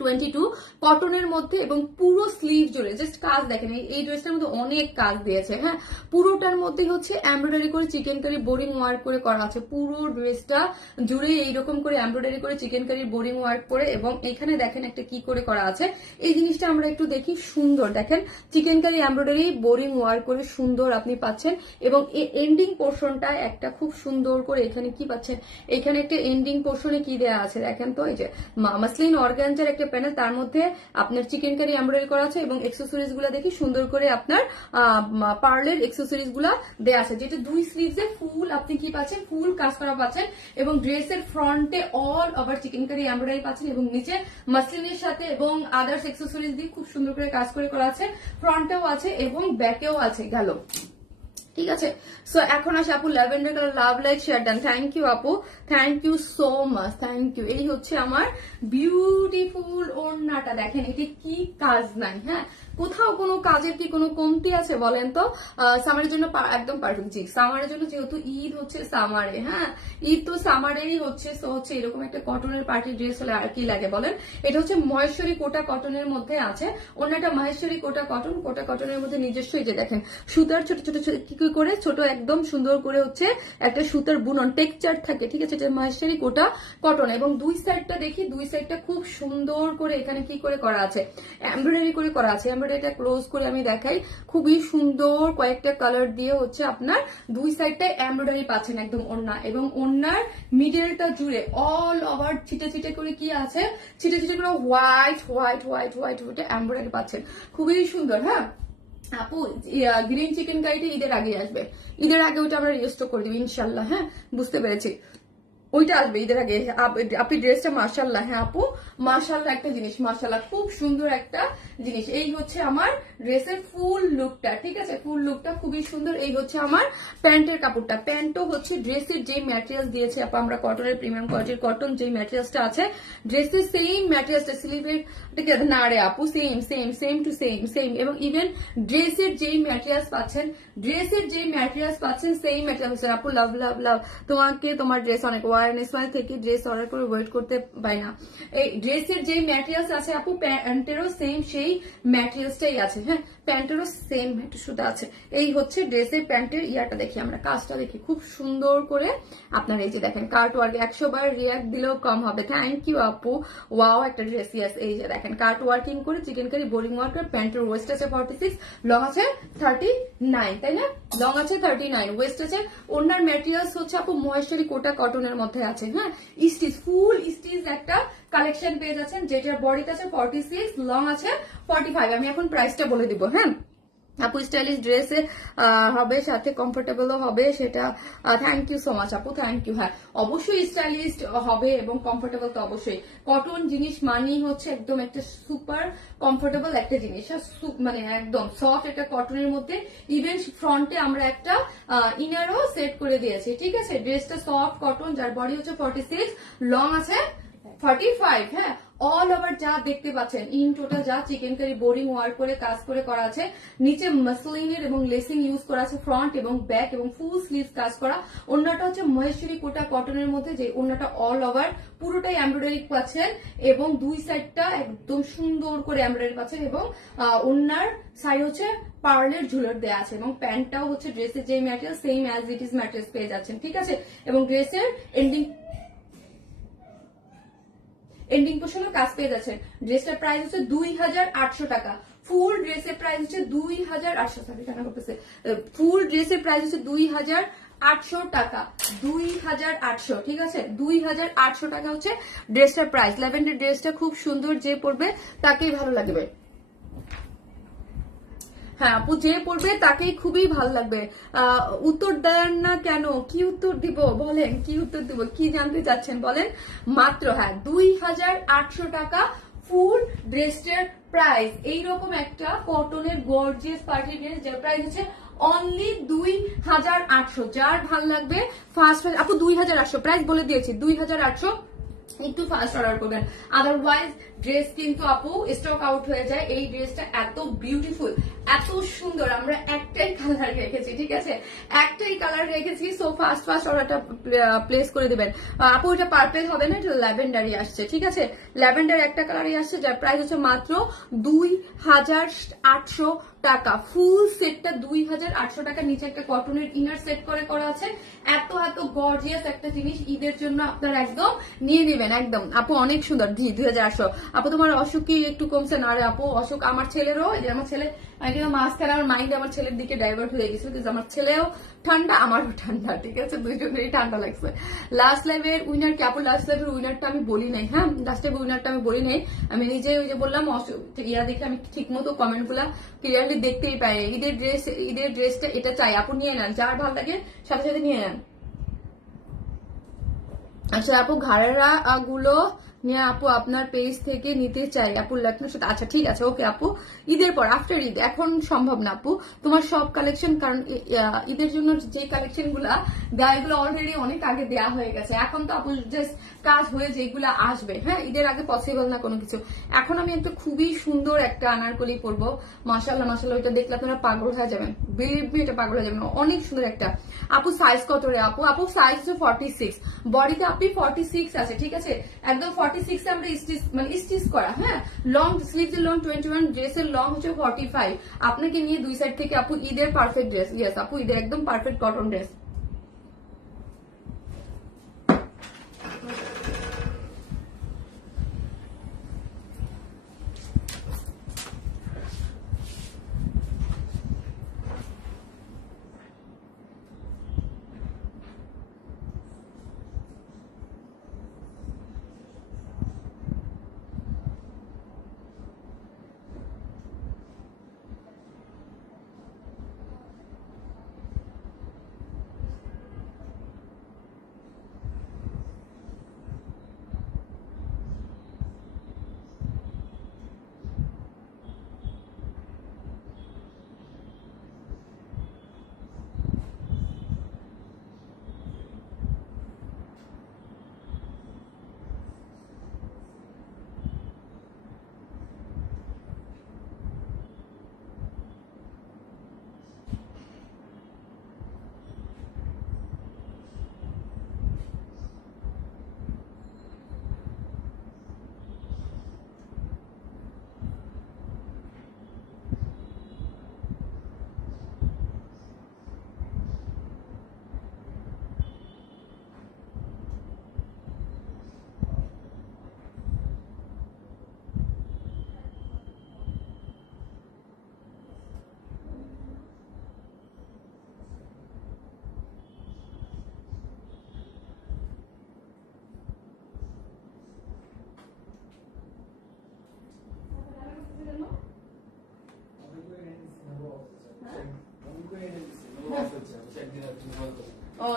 22 কটনের মধ্যে এবং পুরো স্লিভ জুড়ে জাস্ট কাজ দেখেন। এই ড্রেসটার মধ্যে অনেক কাজ দিয়েছে। হ্যাঁ, পুরোটার মধ্যে হচ্ছে এমব্রয়ডারি করে চিকেন কারি বোরিং ওয়ার্ক করে করা আছে। পুরো ড্রেসটা জুড়ে এইরকম করে এমব্রয়ডারি করে চিকেন কারি বোরিং ওয়ার্ক করে এবং এখানে দেখেন একটা কি করে করা আছে এই জিনিসটা আমরা একটু দেখি। সুন্দর দেখেন chikankari embroidery boring work করে সুন্দর আপনি পাচ্ছেন এবং এই এন্ডিং পোর্শনটা একটা খুব সুন্দর করে এখানে কি পাচ্ছেন, এখানে একটা এন্ডিং পোর্শনে কি দেওয়া আছে দেখেন তো। এই যে মাসলিন অর্গানজার একটা প্যানেল, তার মধ্যে আপনার চিকেন কারি এমব্রয়ডারি করা আছে এবং এক্সেসরিজ গুলা দেখি সুন্দর করে আপনার পার্লের এক্সেসরিজ গুলা দেওয়া আছে, যেটা দুই স্লিভস এ ফুল আপনি কি পাচ্ছেন, ফুল কাজ করা পাচ্ছেন এবং ড্রেসের ফ্রন্টে all over chikankari embroidery পাচ্ছেন এবং নিচে মাসলিনের সাথে এবং আদার্স এক্সেসরিজ দিয়ে খুব সুন্দর করে কাজ করে করা আছে। ফ্রন্টেও আছে এবং ব্যাকেও আছে। গেল, ঠিক আছে? সো এখন আসে আপু lavender colour, love like share done. Thank you আপু, thank you so much, thank you. এই হচ্ছে আমার বিউটিফুল ওড়নাটা, দেখেন এটি কি কাজ নাই। হ্যাঁ, কোথাও কোনো কাজের কি কোনো কমতি আছে বলেন তো? সামারের জন্য একদম পারফেক্ট। জি, সামারের জন্য যেহেতু ঈদ হচ্ছে সামারে, হ্যাঁ ঈদ তো সামারেরই হচ্ছে, তো হচ্ছে এরকম একটা কটনের পার্টি ড্রেস হলে আর কি লাগে বলেন? এটা হচ্ছে মহেশ্বরী কোটা কটনের মধ্যে আছে। অন্যটা মহেশ্বরী কোটা কটনের মধ্যে নিজস্ব। এই যে দেখেন সুতার ছোট ছোট কি করে ছোট একদম সুন্দর করে হচ্ছে একটা সুতার বুনন টেক্সচার থাকে, ঠিক আছে? এটা মহেশ্বরী কোটা কটন এবং দুই সাইডটা দেখি, দুই সাইডটা খুব সুন্দর করে এখানে কি করে করা আছে, এমব্রয়ডারি করে করা আছে। এমব্রয়ডারিটা ক্লোজ করে আমি দেখাই, খুবই সুন্দর কয়েকটা কালার দিয়ে হচ্ছে আপনার দুই সাইডটায় এমব্রয়ডারি পাচ্ছেন একদম ওড়না এবং ওড়নার মিডলটা জুড়ে অল ওভার ছিটে ছিটে করে কি আছে, ছিটে ছিটে করে white white white white embroidery পাচ্ছেন, খুবই সুন্দর। হ্যাঁ আপু, গ্রিন চিকেন কারিটা ঈদের আগে আসবে, ঈদের আগে ওইটা আমরা রিস্টক করে দিবি ইনশাল্লাহ। হ্যাঁ, বুঝতে পেরেছি, ওইটা আসবে ঈদের আগে। আপনি ড্রেসটা মাশাআল্লাহ। হ্যাঁ আপু, মাশাআল্লাহ একটা জিনিস, মাশাআল্লাহ খুব সুন্দর একটা জিনিস। এই হচ্ছে আমার ড্রেসের ফুল লুকটা, ঠিক আছে, ফুল লুকটা খুবই সুন্দর। এই হচ্ছে আমার প্যান্টের কাপড়টা, প্যান্টও হচ্ছে ড্রেসের যে ম্যাটেরিয়াল দিয়েছে আপু আমরা কটনের প্রিমিয়াম কোয়ালিটির কটন যে ম্যাটেরিয়ালসটা আছে ড্রেসের সেম ম্যাটেরিয়ালসটা স্লিভের না রে আপু, same same same to same same. এবং ইভেন ড্রেসের যেই ম্যাটেরিয়ালস পাচ্ছেন, ড্রেসের যে ম্যাটেরিয়ালস পাচ্ছেন সেই ম্যাটেরিয়ালস। আপু লাভ লাভ লাভ তোমাকে, তোমার ড্রেস অনেক ওয়ারনেস থেকে ড্রেস অর্ডার করে ওয়েট করতে পাই না। এই ড্রেসের যে ম্যাটেরিয়ালস আছে আপু প্যান্টেরও সেম সেই ম্যাটেরিয়ালসটাই আছে। হ্যাঁ, প্যান্টেরও সেম সুতা আছে। এই হচ্ছে ড্রেসের প্যান্টের ইয়াটা দেখি আমরা, কাজটা দেখি খুব সুন্দর করে। আপনারা এই যে দেখেন কার্ট ওয়ার্ক, 100 বার রিয়াক্ট দিলেও কম হবে। থ্যাংক ইউ আপু, ওয়াও একটা ড্রেস। ইয়াস, এই যে দেখেন কার্ট ওয়ার্কিং করে চিকেন কারি বোরিং ওয়ার্কের প্যান্টের ওয়েস্ট আছে 46, লং আছে 39, তাই না? লং আছে 39, ওয়েস্ট আছে। ওনার ম্যাটেরিয়ালস হচ্ছে আপু মহেশ্বরী কোটা কটনের মধ্যে আছে। হ্যাঁ, স্টিচ ফুল স্টিচ একটা কালেকশন পেয়ে যাচ্ছেন, যেটার বডিতে আছে 46, লং আছে 45। আমি এখন প্রাইসটা বলে দিব। হ্যাঁ আপু, স্টাইলিশ ড্রেসে হবে, সাথে কমফোর্টেবলও হবে, সেটা থ্যাংক ইউ সো মাচ আপু, থ্যাংক ইউ। হ্যাঁ অবশ্যই স্টাইলিশ হবে এবং কমফোর্টেবল তো অবশ্যই। কটন জিনিস মানেই হচ্ছে একদম একটা সুপার কমফোর্টেবল একটা জিনিস, মানে একদম সফট একটা কটনের মধ্যে। ইভেন ফ্রন্টে আমরা একটা ইনারও সেট করে দিয়েছি, ঠিক আছে। ড্রেসটা সফট কটন, যার বডি হচ্ছে 46, লং আছে 45। হ্যাঁ, অল ওভার যা দেখতে পাচ্ছেন ইন টোটাল যা চিকেন কারি বোরিং ওয়ার্ক করে কাজ করে করা আছে, নিচে মাসলিনের এবং লেসিং ইউজ করা আছে ফ্রন্ট এবং ব্যাক, এবং ফুল স্লিভ কাজ করা। ওন্নাটা হচ্ছে মহেশ্বরী কোটা কটনের মধ্যে, যে ওন্নাটা অল ওভার পুরোটাই এমব্রয়ডারি পাচ্ছেন এবং দুই সাইডটা একদম সুন্দর করে এমব্রয়ডারি পাচ্ছেন, এবং ওন্নার সাইড হচ্ছে পার্লের ঝুলর দেওয়া আছে, এবং প্যান্টটাও হচ্ছে ড্রেসের যে material same as it is material পেয়ে যাচ্ছেন, ঠিক আছে। এবং ড্রেসের এন্ডিং পোর্শনে কাজ পেয়ে যাচ্ছেন। ড্রেসটার প্রাইস হচ্ছে 2800 টাকা। ফুল ড্রেসের প্রাইস হচ্ছে 2800, ফুল ড্রেসের প্রাইস হচ্ছে 2800 টাকা, 2800, ঠিক আছে। 2800 টাকা হচ্ছে ড্রেসটার প্রাইস। ল্যাভেন্ডার ড্রেসটা খুব সুন্দর, যে পরবে তাকেই ভালো লাগবে। হ্যাঁ আপু, যে পড়বে তাকেই খুবই ভালো লাগবে। উত্তর দেন না কেন? কি উত্তর দিব বলেন, কি উত্তর দিব, কি জানতে চাচ্ছেন বলেন? মাত্র হ্যাঁ 2800 টাকা ফুল ড্রেসের প্রাইস। এইরকম একটা কটনের গর্জিয়াস পার্টি ড্রেস, যার প্রাইস হচ্ছে অনলি 2800। যার ভালো লাগবে ফার্স্ট আপু 2800 প্রাইস বলে দিয়েছি, 2800, একটু ফাস্ট অর্ডার করবেন, আদারওয়াইজ ড্রেস কিন্তু আপু স্টক আউট হয়ে যায়। এই ড্রেসটা এত বিউটিফুল, এত সুন্দর, আমরা একটাই কালার রেখেছি, ঠিক আছে, একটাই কালার রেখেছি। সো ফাস্ট ফাস্ট অর্ডারটা প্লেস করে দিবেন আপু। এটা পার্পল হবে না, এটা ল্যাভেন্ডারই আসছে, ঠিক আছে, ল্যাভেন্ডার একটা কালারই আসছে, যার প্রাইস হচ্ছে মাত্র 2800 টাকা। ফুল সেটটা 2800 টাকা। নিচে একটা কটনের ইনার সেট করে করা আছে। এত এত গর্জিয়াস একটা জিনিস ঈদের জন্য আপনারা একদম নিয়ে নেবেন একদম। আপু অনেক সুন্দর, 2800। আপু তোমার অসুখ কি একটু কমছে? না রে আপু, অসুখ আমার ছেলেরও, এই যে আমার ছেলে মাঝখানে আমার মাইন্ড আমার ছেলের দিকে ডাইভার্ট হয়ে গেছিল, কিন্তু আমার ছেলেও ঠান্ডা আমারও ঠান্ডা, ঠিক আছে, দুইজনেরই ঠান্ডা লাগছে। লাস্ট লাইভের উইনার কি আপু? লাস্ট লাইভের উইনারটা আমি বলি নাই। হ্যাঁ, লাস্ট লাইভের উইনারটা আমি বলি নাই, আমি নিজে ওই যে বললাম ইয়া দেখে আমি ঠিক মতো কমেন্ট গুলা ক্লিয়ারলি দেখতেই পাই। ঈদের ড্রেসটা এটা চাই আপু, নিয়ে নেন, যার ভালো লাগে সাথে সাথে নিয়ে নেন। আচ্ছা আপু, ঘাড়েরা গুলো নিয়ে আপু আপনার পেজ থেকে নিতে চাই আপু, লেটনোর সাথে। আচ্ছা ঠিক আছে, ওকে আপু, ঈদের পর আফটার ঈদ, এখন সম্ভব না আপু তোমার সব কালেকশন, কারণ ঈদের জন্য যে কালেকশন গুলা গায়েগুলো অলরেডি অনেক আগে দেওয়া হয়ে গেছে। এখন তো আপু জাস্ট কাজ হয়ে যেগুলো আসবে, হ্যাঁ ঈদের আগে পসিবল না কোনো কিছু। এখন আমি একটা খুবই সুন্দর একটা আনারকলি পরবো, মাশাআল্লাহ মাশাআল্লাহ, ওইটা দেখলে আপনারা পাগল হয়ে যাবেন, বিলিভ মি, এটা পাগল হয়ে যাবেন, অনেক সুন্দর একটা। আপু সাইজ কত রে আপু? আপু সাইজ হচ্ছে 46, বডিতে আপনি 46 আছে, ঠিক আছে, একদম 46 আমরা স্টিচ করা। হ্যাঁ, লং স্লিভস এর লং 21, ড্রেসের লং হচ্ছে 45। আপনাকে নিয়ে দুই সাইড থেকে আপু ঈদের পারফেক্ট ড্রেস। ইয়েস আপু, ঈদের একদম পারফেক্ট কটন ড্রেস।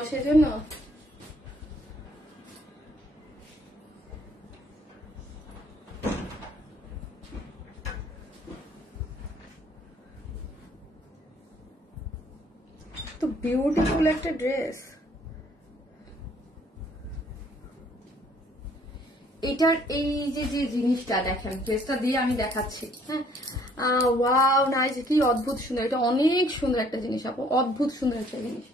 সেজন্য তো বিউটিফুল একটা ড্রেস। এটার এই যে জিনিসটা দেখেন, ড্রেসটা দিয়ে আমি দেখাচ্ছি। হ্যাঁ, ওয়াও নাইস, কি অদ্ভুত সুন্দর, এটা অনেক সুন্দর একটা জিনিস আপু, অদ্ভুত সুন্দর একটা জিনিস।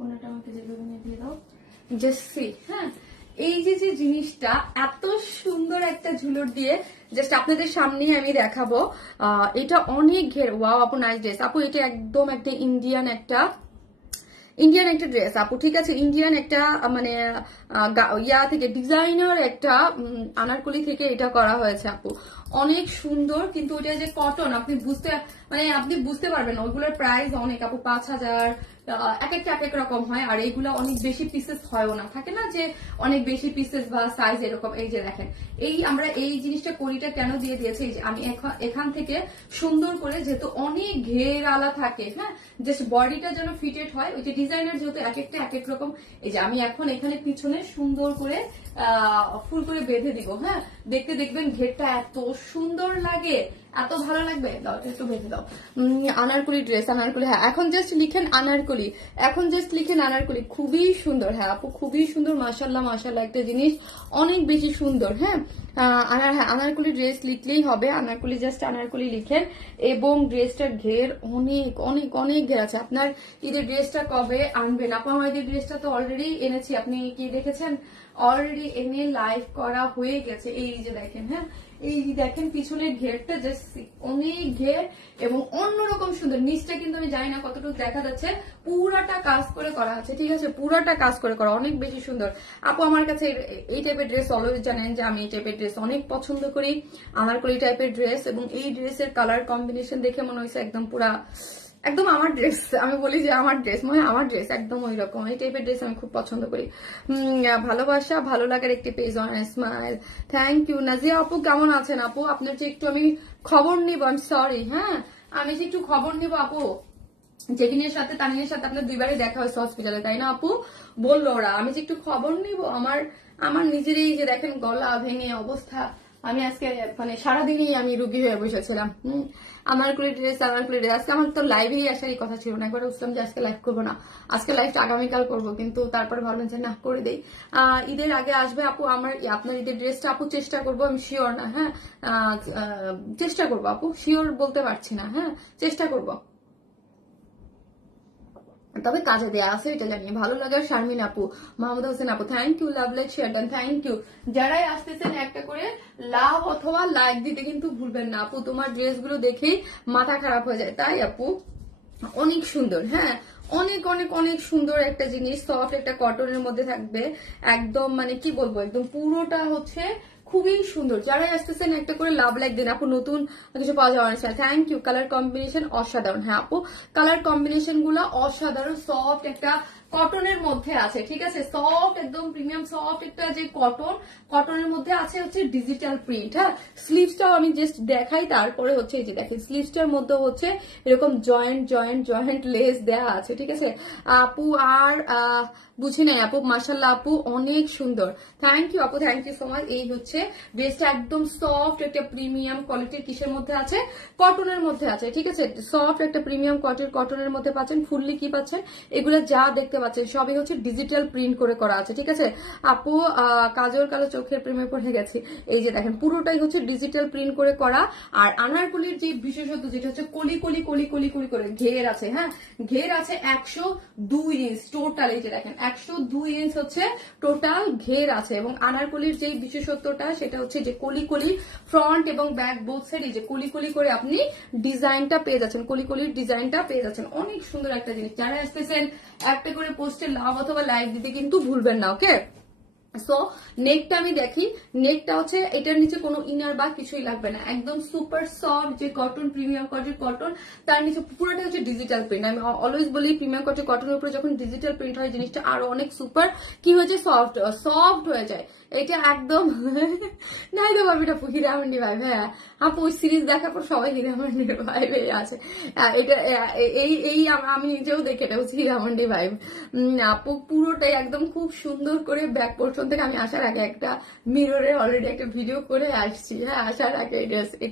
ওনাটা আমাকে যেভাবে নিয়ে দিয়ে দাও, জেসি। হ্যাঁ, এই যে জিনিসটা এত সুন্দর একটা ঝুলর দিয়ে জাস্ট আপনাদের সামনেই আমি দেখাবো। এটা অনেক ঘের, ওয়াও আপু নাইস ড্রেস আপু, এটা একদম একটা ইন্ডিয়ান একটা ড্রেস আপু, ঠিক আছে, ইন্ডিয়ান একটা মানে ইয়া থেকে ডিজাইনার একটা আনারকলি থেকে এটা করা হয়েছে আপু, অনেক সুন্দর। কিন্তু ওটা যে কটন, আপনি বুঝতে পারবেন ওইগুলোর প্রাইস অনেক আপু, 5,000, এক একটা এক এক রকম হয়। আর এইগুলো অনেক বেশি পিসেস হয়ও না, থাকে না যে অনেক বেশি পিসেস বা সাইজ এরকম। এই যে দেখেন, আমরা এই জিনিসটা কড়িটা কেন দিয়ে দিয়েছি, এই যে আমি এখান থেকে সুন্দর করে, যেহেতু অনেক ঘের আলা থাকে, হ্যাঁ, জাস্ট বডিটা যেন ফিটেড হয়। ওই যে ডিজাইনার যেহেতু এক একটা এক এক রকম, এই যে আমি এখন এখানে পিছনে সুন্দর করে ফুল করে বেঁধে দিব। হ্যাঁ, দেখতে দেখবেন ঘেরটা এত সুন্দর লাগে, এত ভালো লাগবে। দাও একটু বেঁধে দাও। আনারকলি ড্রেস, আনারকলি। হ্যাঁ, এখন জাস্ট লিখেন আনারকলি, খুবই সুন্দর। হ্যাঁ আপু, খুবই সুন্দর, মাশাল্লাহ মাশাল্লাহ একটা জিনিস, অনেক বেশি সুন্দর। হ্যাঁ, আনারকলি ড্রেস লিখলেই হবে, আনারকলি, জাস্ট আনারকলি লিখেন। এবং ড্রেসটার ঘের অনেক অনেক অনেক ঘের আছে। আপনার ঈদের ড্রেসটা কবে আনবেন আপু? আমার ঈদের ড্রেসটা তো অলরেডি এনেছি, আপনি কি দেখেছেন? অলরেডি এনে লাইভ করা হয়ে গেছে। এই যে দেখেন, হ্যাঁ, এই যে দেখেন পিছনের ঘেরটা জাস্ট অনেক ঘের এবং অন্যরকম সুন্দর। নিচটা কিন্তু আমি জানি না কতটুকু দেখা যাচ্ছে, পুরাটা কাজ করে করা আছে, ঠিক আছে, পুরাটা কাজ করে করা, অনেক বেশি সুন্দর আপু। আমার কাছে এই টাইপের ড্রেস অলওয়েজ জানেন যে আমি এই টাইপের ড্রেস অনেক পছন্দ করি, আনারকলি টাইপের ড্রেস। এবং এই ড্রেসের কালার কম্বিনেশন দেখে মনে হয়েছে একদম আমার ড্রেস। আমি বলি যে আমার ড্রেস মানে আমার ড্রেস একদম ওই রকম, এই টাইপের ড্রেস আমি খুব পছন্দ করি। ভালোবাসা, ভালো লাগার একটি page, on smile, thank you. Nazia আপু কেমন আছেন আপু? আপনার যে একটু আমি খবর নিব, সরি, হ্যাঁ, আমি যে একটু খবর নিব আপু। জেকিনের সাথে, তানিয়ার সাথে আপনার দুইবারই দেখা হয়েছে হসপিটালে, তাই না আপু? বললো ওরা, আমি যে একটু খবর নিব। আমার নিজেরই যে দেখেন গলা ভেঙে অবস্থা, আমি আজকে মানে সারাদিনই আমি রুগী হয়ে বসেছিলাম। আনারকলি ড্রেস, আজকে আমার তো লাইভেই আসারই কথা ছিল না, একবার বুঝলাম যে আজকে লাইভ করবো না, আজকে লাইভটা আগামীকাল করবো, কিন্তু তারপরে ভাবলাম যে না, করে দেই। ঈদের আগে আসবে আপু আপনার ঈদের ড্রেসটা আপু, চেষ্টা করবো, আমি শিওর না। হ্যাঁ, চেষ্টা করবো আপু, শিওর বলতে পারছি না। হ্যাঁ, চেষ্টা করবো, তবে কাজে দেয়া আছে এটা জানি। ভালো লাগার শারমিন আপু, মাহমুদ হোসেন আপু, thank you, love like share done, thank you. যারাই আসতেছেন একটা করে লাভ অথবা লাইক দিতে কিন্তু ভুলবেন না আপু, তোমার ড্রেসগুলো দেখেই মাথা খারাপ হয়ে যায়। তাই আপু, অনেক সুন্দর। হ্যাঁ, অনেক অনেক অনেক সুন্দর একটা জিনিস, সফট একটা কটনের মধ্যে থাকবে, একদম মানে কি বলবো, একদম পুরোটা হচ্ছে খুবই সুন্দর। যারাই আসতেছেন একটা করে লাভ লাইক দিন আপু, নতুন কিছু পাওয়া যাওয়ার চাই। Thank you. কালার কম্বিনেশন অসাধারণ। হ্যাঁ আপু, কালার কম্বিনেশন গুলো অসাধারণ, সফট একটা কটনের মধ্যে আছে, ঠিক আছে, সফট একদম প্রিমিয়াম সফট একটা যে কটনের মধ্যে আছে হচ্ছে ডিজিটাল প্রিন্ট। হ্যাঁ, স্লিভসটাও আমি জাস্ট দেখাই, তারপরে হচ্ছে এই যে দেখেন স্লিভসটার মধ্যে হচ্ছে এরকম জয়েন্ট লেস দেয়া আছে, ঠিক আছে আপু। আর বুঝি নাই আপু, মাশাল্লাহ আপু, অনেক সুন্দর। থ্যাংক ইউ আপু, থ্যাংক ইউ সো মাচ। এই হচ্ছে ড্রেসটা একদম সফট একটা প্রিমিয়াম কোয়ালিটির, কিসের মধ্যে আছে? কটনের মধ্যে আছে, ঠিক আছে, সফট একটা প্রিমিয়াম কটনের মধ্যে পাচ্ছেন। ফুললি কি পাচ্ছেন? এগুলো যা দেখতে পাচ্ছেন সবই হচ্ছে ডিজিটাল প্রিন্ট করে করা আছে, ঠিক আছে আপু। কাজল কালো চোখের প্রেমে পড়ে গেছি। এই যে দেখেন পুরোটাই হচ্ছে ডিজিটাল প্রিন্ট করে করা। আর আনারকলির যে বিশেষত্ব, যেটা হচ্ছে কলি কলি কলি কলি কলি করে ঘের আছে। হ্যাঁ, ঘের আছে 102 ইঞ্চ টোটাল। এই যে দেখেন 102 ইঞ্চ হচ্ছে টোটাল ঘের আছে। এবং আনারকলির যে বিশেষত্বটা সেটা হচ্ছে যে কলি কলি ফ্রন্ট এবং ব্যাক বোথ সাইড, যে কলি কলি করে আপনি ডিজাইনটা পেয়ে যাচ্ছেন, কলিকলির ডিজাইনটা পেয়ে যাচ্ছেন, অনেক সুন্দর একটা জিনিস। যারা আসতেছেন একটা করে পোস্টে লাভ অথবা লাইক দিতে কিন্তু ভুলবেন না, ওকে। সো নেকটা আমি দেখি, নেকটা হচ্ছে এটার নিচে কোনো ইনার বা কিছুই লাগবে না, একদম সুপার সফট যে কটন, প্রিমিয়াম কোয়ালিটির কটন, তার নিচে পুরোটা হচ্ছে ডিজিটাল প্রিন্ট। আমি অলওয়েজ বলি প্রিমিয়াম কোয়ালিটির কটনের উপরে যখন ডিজিটাল প্রিন্ট হয় জিনিসটা আরো অনেক সুপার কি হয়েছে, সফট সফট হয়ে যায়। এটা একদম নাই তো ভাবি, এটা হীরামন্ডি ভাই। হ্যাঁ আপু ওই সিরিজ দেখার পর সবাই হীরামন্ডি ভাইবে আছে। এটা এই আমি নিজেও দেখে, এটা হচ্ছে হীরামন্ডি ভাইব। আপু পুরোটাই একদম খুব সুন্দর করে ব্যাক পোর্শন থেকে, আমি আসার আগে একটা মিররে অলরেডি একটা ভিডিও করে আসছি। হ্যাঁ আসার আগে এই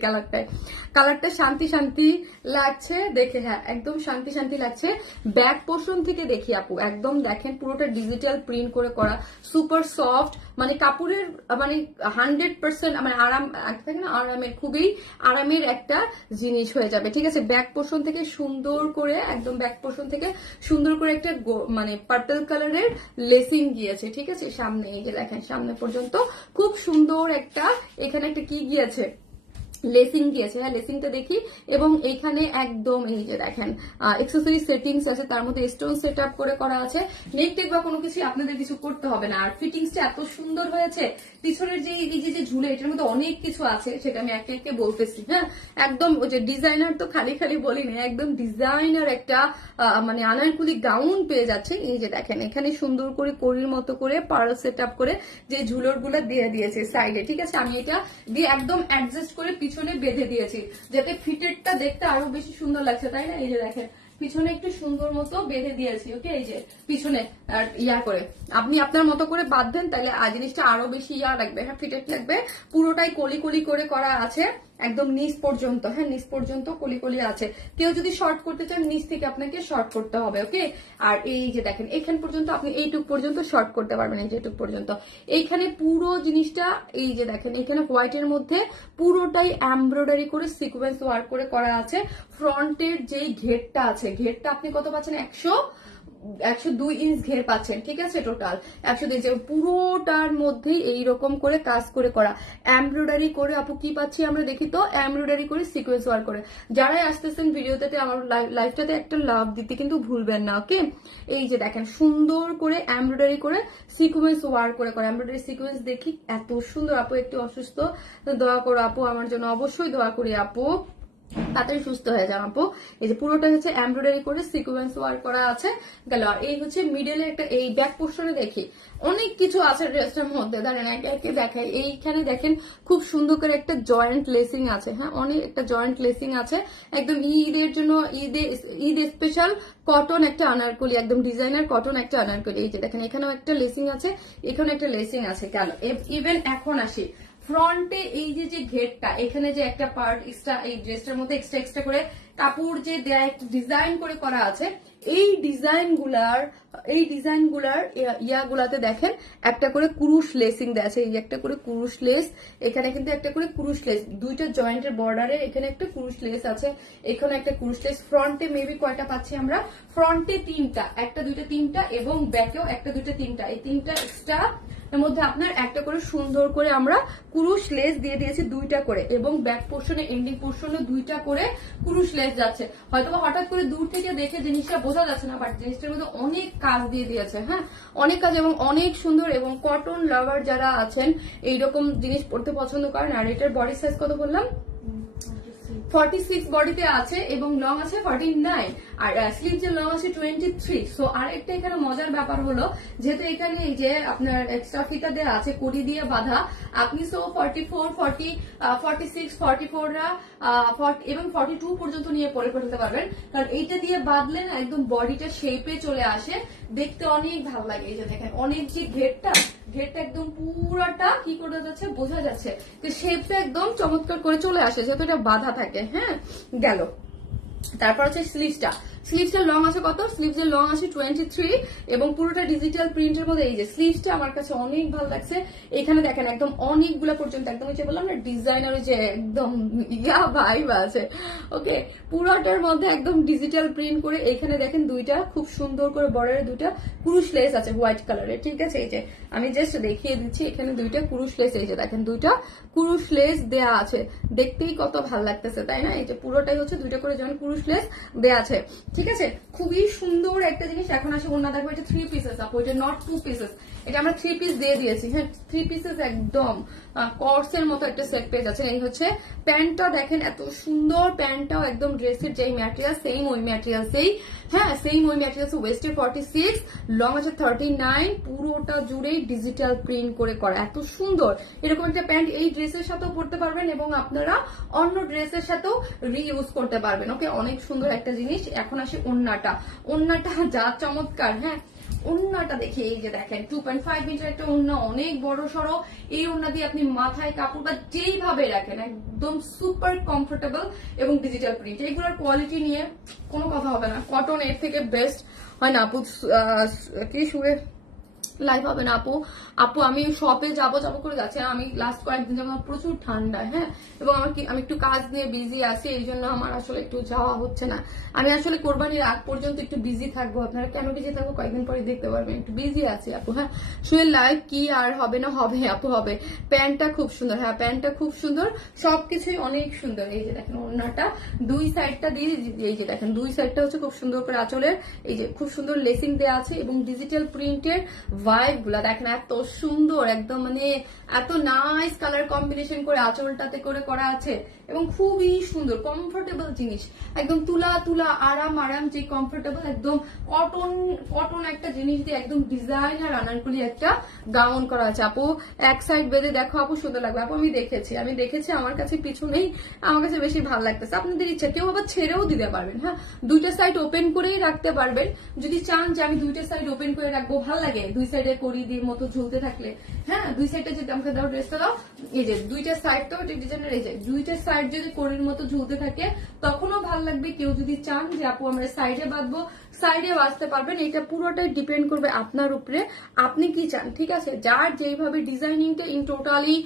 কালারটা শান্তি শান্তি লাগছে দেখে। হ্যাঁ একদম শান্তি শান্তি লাগছে। ব্যাক পোর্শন থেকে দেখি আপু, একদম দেখেন পুরোটা ডিজিটাল প্রিন্ট করে করা, সুপার সফট, মানে কাপড়ের মানে 100% মানে আরাম থাকে না, আরামের, খুবই আরামের একটা জিনিস হয়ে যাবে। ঠিক আছে, ব্যাক পোর্শন থেকে সুন্দর করে, একদম ব্যাক পোর্শন থেকে সুন্দর করে একটা মানে পার্পল কালারের লেসিং গিয়েছে। ঠিক আছে, সামনে এই যে দেখেন সামনে পর্যন্ত খুব সুন্দর একটা, এখানে একটা কি গিয়েছে, লেসিং দিয়েছে। হ্যাঁ লেসিংটা দেখি, এবং এইখানে একদম এই যে দেখেন এক্সেসরি সেটিংস আছে, তার মধ্যে স্টোন সেট আপ করে করা আছে। নেক টেক বা কোনো কিছু আপনাদের কিছু করতে হবে না। আর ফিটিংসটা এত সুন্দর হয়েছে, পিছনের যে এই যে ঝুলে, এটার মধ্যে অনেক কিছু আছে, সেটা আমি একে একে বলতেছি। হ্যাঁ একদম ওই যে ডিজাইনার তো খালি খালি বলিনি, একদম ডিজাইনার একটা মানে আনারকুলি গাউন পেয়ে যাচ্ছে। এই যে দেখেন এখানে সুন্দর করে কড়ির মতো করে পার্ল সেট আপ করে যে ঝুলোর গুলো দিয়ে দিয়েছে সাইডে। ঠিক আছে, আমি এটা দিয়ে একদম অ্যাডজাস্ট করে পিছনে বেঁধে দিয়েছি, যাতে ফিটেডটা দেখতে আরো বেশি সুন্দর লাগছে, তাই না? এই যে দেখেন পিছনে একটু সুন্দর মতো বেঁধে দিয়েছি। ওকে, এই যে পিছনে ইয়া করে আপনি আপনার মতো করে বাঁধবেন, তাহলে জিনিসটা আরো বেশি ইয়া লাগবে। হ্যাঁ ফিটেড লাগবে। পুরোটাই কলি কলি করে করা আছে একদম নিচ পর্যন্ত। হ্যাঁ নিচ পর্যন্ত কলি কলি আছে। কেউ যদি শর্ট করতে চান নিচ থেকে আপনাকে শর্ট করতে হবে। ওকে, আর এই যে দেখেন এখান পর্যন্ত আপনি এইটুক পর্যন্ত শর্ট করতে পারবেন, এই যেটুক পর্যন্ত। এইখানে পুরো জিনিসটা এই যে দেখেন এখানে হোয়াইটের মধ্যে পুরোটাই এমব্রয়ডারি করে সিকোয়েন্স ওয়ার্ক করে করা আছে। ফ্রন্টের যেই ঘেরটা আছে, ঘেরটা আপনি কত পাচ্ছেন, 102 ইঞ্চ ঘের পাচ্ছেন। ঠিক আছে, টোটাল 102 ইঞ্চ, পুরোটার মধ্যেই এইরকম করে কাজ করে করা, এমব্রয়ডারি করে। আপু কি পাচ্ছি আমরা দেখি তো, এমব্রয়ডারি করে সিকোয়েন্স ওয়ার্ক করে। যারাই আসতেছেন ভিডিওতে আমার লাইফটাতে একটা লাভ দিতে কিন্তু ভুলবেন না। ওকে, এই যে দেখেন সুন্দর করে এমব্রয়ডারি করে সিকোয়েন্স ওয়ার্ক করে করা, এমব্রয়ডারি সিকোয়েন্স দেখি এত সুন্দর। আপু একটু অসুস্থ, দোয়া করো আপু আমার জন্য, অবশ্যই দোয়া করি আপু, তাড়াতাড়ি সুস্থ হয়ে যান আপু। এই যে পুরোটা হচ্ছে এমব্রয়ডারি করে সিকোয়েন্স ওয়ার্ক করা আছে গেল। আর এই হচ্ছে মিডলে একটা, এই ব্যাক পোর্শনে দেখি অনেক কিছু আছে ড্রেসটার মধ্যে, দাঁড়ান একে একে দেখাই। এইখানে দেখেন খুব সুন্দর করে একটা জয়েন্ট লেসিং আছে। হ্যাঁ অনেক একটা জয়েন্ট লেসিং আছে, একদম ঈদের জন্য, ঈদ স্পেশাল কটন একটা আনারকলি, একদম ডিজাইনার কটন একটা আনারকলি। এই যে দেখেন এখানেও একটা লেসিং আছে, এখানে একটা লেসিং আছে গেল। ইভেন এখন আসি ফ্রন্টে, এই যে ঘেরটা, এখানে যে একটা পার্ট এক্সট্রা, এই ড্রেসটার মধ্যে এক্সট্রা করে কাপড় যে দেয়া ডিজাইন করে করা আছে, এই ডিজাইনগুলার ইয়াগুলাতে দেখেন একটা করে কুরুশ লেসিং দেয়া আছে। এই একটা করে কুরুশ লেস, এখানে কিন্তু একটা করে কুরুশ লেস, দুইটা জয়েন্টের বর্ডারে এখানে একটা কুরুশ লেস আছে, এখানে একটা কুরুশ লেস। ফ্রন্টে মেবি কয়টা পাচ্ছি আমরা, ফ্রন্টে 3টা, একটা দুইটা 3টা, এবং ব্যাকেও একটা দুইটা 3টা, এই 3টা এক্সট্রা এর মধ্যে আপনার একটা করে সুন্দর করে আমরা কুরুশ লেস দিয়ে দিয়েছি, 2টা করে, এবং ব্যাক পোর্শনে এন্ডিং পোর্শনে 2টা করে কুরুশ লেস যাচ্ছে। হয়তো হঠাৎ করে দূর থেকে দেখে জিনিসটা বোঝা যাচ্ছে না, বাট জিনিসটার মধ্যে অনেক কাজ দিয়ে দিয়েছে। হ্যাঁ অনেক কাজ এবং অনেক সুন্দর, এবং কটন লাভার যারা আছেন এইরকম জিনিস পড়তে পছন্দ করেন। আর এটার বডি সাইজ কত বললাম, 46 বডিতে আছে, এবং লং আছে 49, আর স্লিভস এর লং আছে 23। সো আর একটা এখানে মজার ব্যাপার হলো, যেহেতু এখানে এই যে আপনার এক্সট্রা ফিতা দেওয়া আছে কড়ি দিয়ে বাঁধা, আপনি সো 44, 40, 46, 44 এবং 42 পর্যন্ত নিয়ে পরে ফেলতে পারবেন, কারণ এইটা দিয়ে বাঁধলে না একদম বডিটা শেপে চলে আসে, দেখতে অনেক ভালো লাগে। এই যে দেখেন অনেক যে ঘেরটা একদম পুরাটা কি করে যাচ্ছে বোঝা যাচ্ছে, তো শেপটা একদম চমৎকার করে চলে আসে যেহেতু এটা বাঁধা থাকে। হ্যাঁ গেল। তারপর হচ্ছে স্লিভসটার লং আছে কত, স্লিভসের লং আছে 23, এবং পুরোটা ডিজিটাল প্রিন্টের মধ্যে। এই যে স্লিভসটা আমার কাছে অনেক ভালো লাগছে, এখানে দেখেন একদম অনেকগুলা পর্যন্ত, একদম যে বললাম না ডিজাইনার যে একদম ইয়া ভাইব আছে। ওকে, পুরোটার মধ্যে একদম ডিজিটাল প্রিন্ট করে, এখানে দেখেন 2টা খুব সুন্দর করে বর্ডারে 2টা কুরুশ লেস আছে হোয়াইট কালারের। ঠিক আছে, এই যে আমি জাস্ট দেখিয়ে দিচ্ছি, এখানে 2টা কুরুশ লেস, এই যে দেখেন 2টা কুরুশ লেস দেয়া আছে, দেখতেই কত ভালো লাগতেছে তাই না? এই যে পুরোটাই হচ্ছে 2টা করে যেমন কুরুশ লেস দেয়া আছে। ঠিক আছে, খুবই সুন্দর একটা জিনিস। এখন আসে ওন্না, দেখো এটা 3 পিসেস আপু, এটা নট 2 পিসেস, এটা আমরা 3 পিস দিয়ে দিয়েছি। হ্যাঁ 3 পিসেস একদম কর্সের মতো একটা সেট পেয়ে যাচ্ছেন। এই হচ্ছে প্যান্টটা, দেখেন এত সুন্দর, প্যান্টটাও একদম ড্রেসের যেই ম্যাটেরিয়াল সেম ওই ম্যাটেরিয়ালসেই, হ্যাঁ সেম ওই ম্যাটেরিয়ালস। ওয়েস্টে 46, লং আছে 39, পুরোটা জুড়েই ডিজিটাল প্রিন্ট করে করা, এত সুন্দর। এরকম একটা প্যান্ট এই ড্রেসের সাথেও পরতে পারবেন এবং আপনারা অন্য ড্রেসের সাথেও রিইউজ করতে পারবেন। ওকে, অনেক সুন্দর একটা জিনিস। এখন আসে ওন্নাটা, ওন্নাটা যা চমৎকার। হ্যাঁ ওন্নাটা দেখি, এই যে দেখেন 2.5 মিটার একটা ওন্না, অনেক বড় সড়ো। এই ওন্না দিয়ে আপনি মাথায় কাপড় বা যেইভাবে রাখেন একদম সুপার কমফোর্টেবল এবং ডিজিটাল প্রিন্ট। এগুলোর কোয়ালিটি নিয়ে কোনো কথা হবে না, কটন এর থেকে বেস্ট হয় না আপু। কি শুয়ে লাইভ হবে না আপু? আপু আমি শপে যাবো করে যাচ্ছি, আমি লাস্ট কয়েকদিন যেমন প্রচুর ঠান্ডা, হ্যাঁ এবং আমি একটু কাজ নিয়ে বিজি আছি, এই জন্য আমার আসলে একটু যাওয়া হচ্ছে না। আমি আসলে কোরবানির আগ পর্যন্ত একটু বিজি থাকবো, আপনারা কেন বিজি থাকবো কয়েকদিন পরে দেখতে পারবেন, একটু বিজি আছি আপু। হ্যাঁ শুয়ে লাইভ কি আর হবে না, হবে আপু হবে। প্যান্টটা খুব সুন্দর, হ্যাঁ প্যান্টটা খুব সুন্দর, সবকিছুই অনেক সুন্দর। এই যে দেখেন ওড়নাটা দুই সাইডটা দিয়ে, এই যে দেখেন দুই সাইডটা হচ্ছে খুব সুন্দর করে আঁচলের এই যে খুব সুন্দর লেসিং দেওয়া আছে এবং ডিজিটাল প্রিন্টের ভাইব গুলা দেখেন এত সুন্দর, একদম মানে এত নাইস কালার কম্বিনেশন করে আঁচলটাতে করে করা আছে এবং খুবই সুন্দর কমফোর্টেবল জিনিস, একদম তুলা তুলা আরাম আরাম, যে কমফোর্টেবল একদম কটন কটন একটা জিনিস দিয়ে একদম ডিজাইনার আনারকলি একটা গাউন করা আছে। আপু এক সাইড বেঁধে দেখো আপু, সুন্দর লাগবে আপু। আমি দেখেছি আমার কাছে পিছু নেই, আমার কাছে বেশি ভালো লাগতেছে। আপনাদের ইচ্ছা, কেউ আবার ছেড়েও দিতে পারবেন। হ্যাঁ দুইটা সাইড ওপেন করেই রাখতে পারবেন, যদি চান যে আমি দুইটা সাইড ওপেন করে রাখবো, ভালো লাগে দুই সাইডে করি দিয়ে মতো ঝুলতে থাকলে। হ্যাঁ দুই সাইডে যদি আমাকে দাও ড্রেসটা দাও, এই যে দুইটা সাইড তো ডিজাইনের, এই যে দুইটা সাইড যদি করির মতো ঝুলতে থাকে তখনও ভালো লাগবে। কেউ যদি চান যে আপু আমরা সাইডে বাঁধবো, সাইডে বাঁধতে পারবেন। এটা পুরোটাই ডিপেন্ড করবে আপনার উপরে, আপনি কি চান। ঠিক আছে, যার যেইভাবে ডিজাইনিংটা ইন টোটালি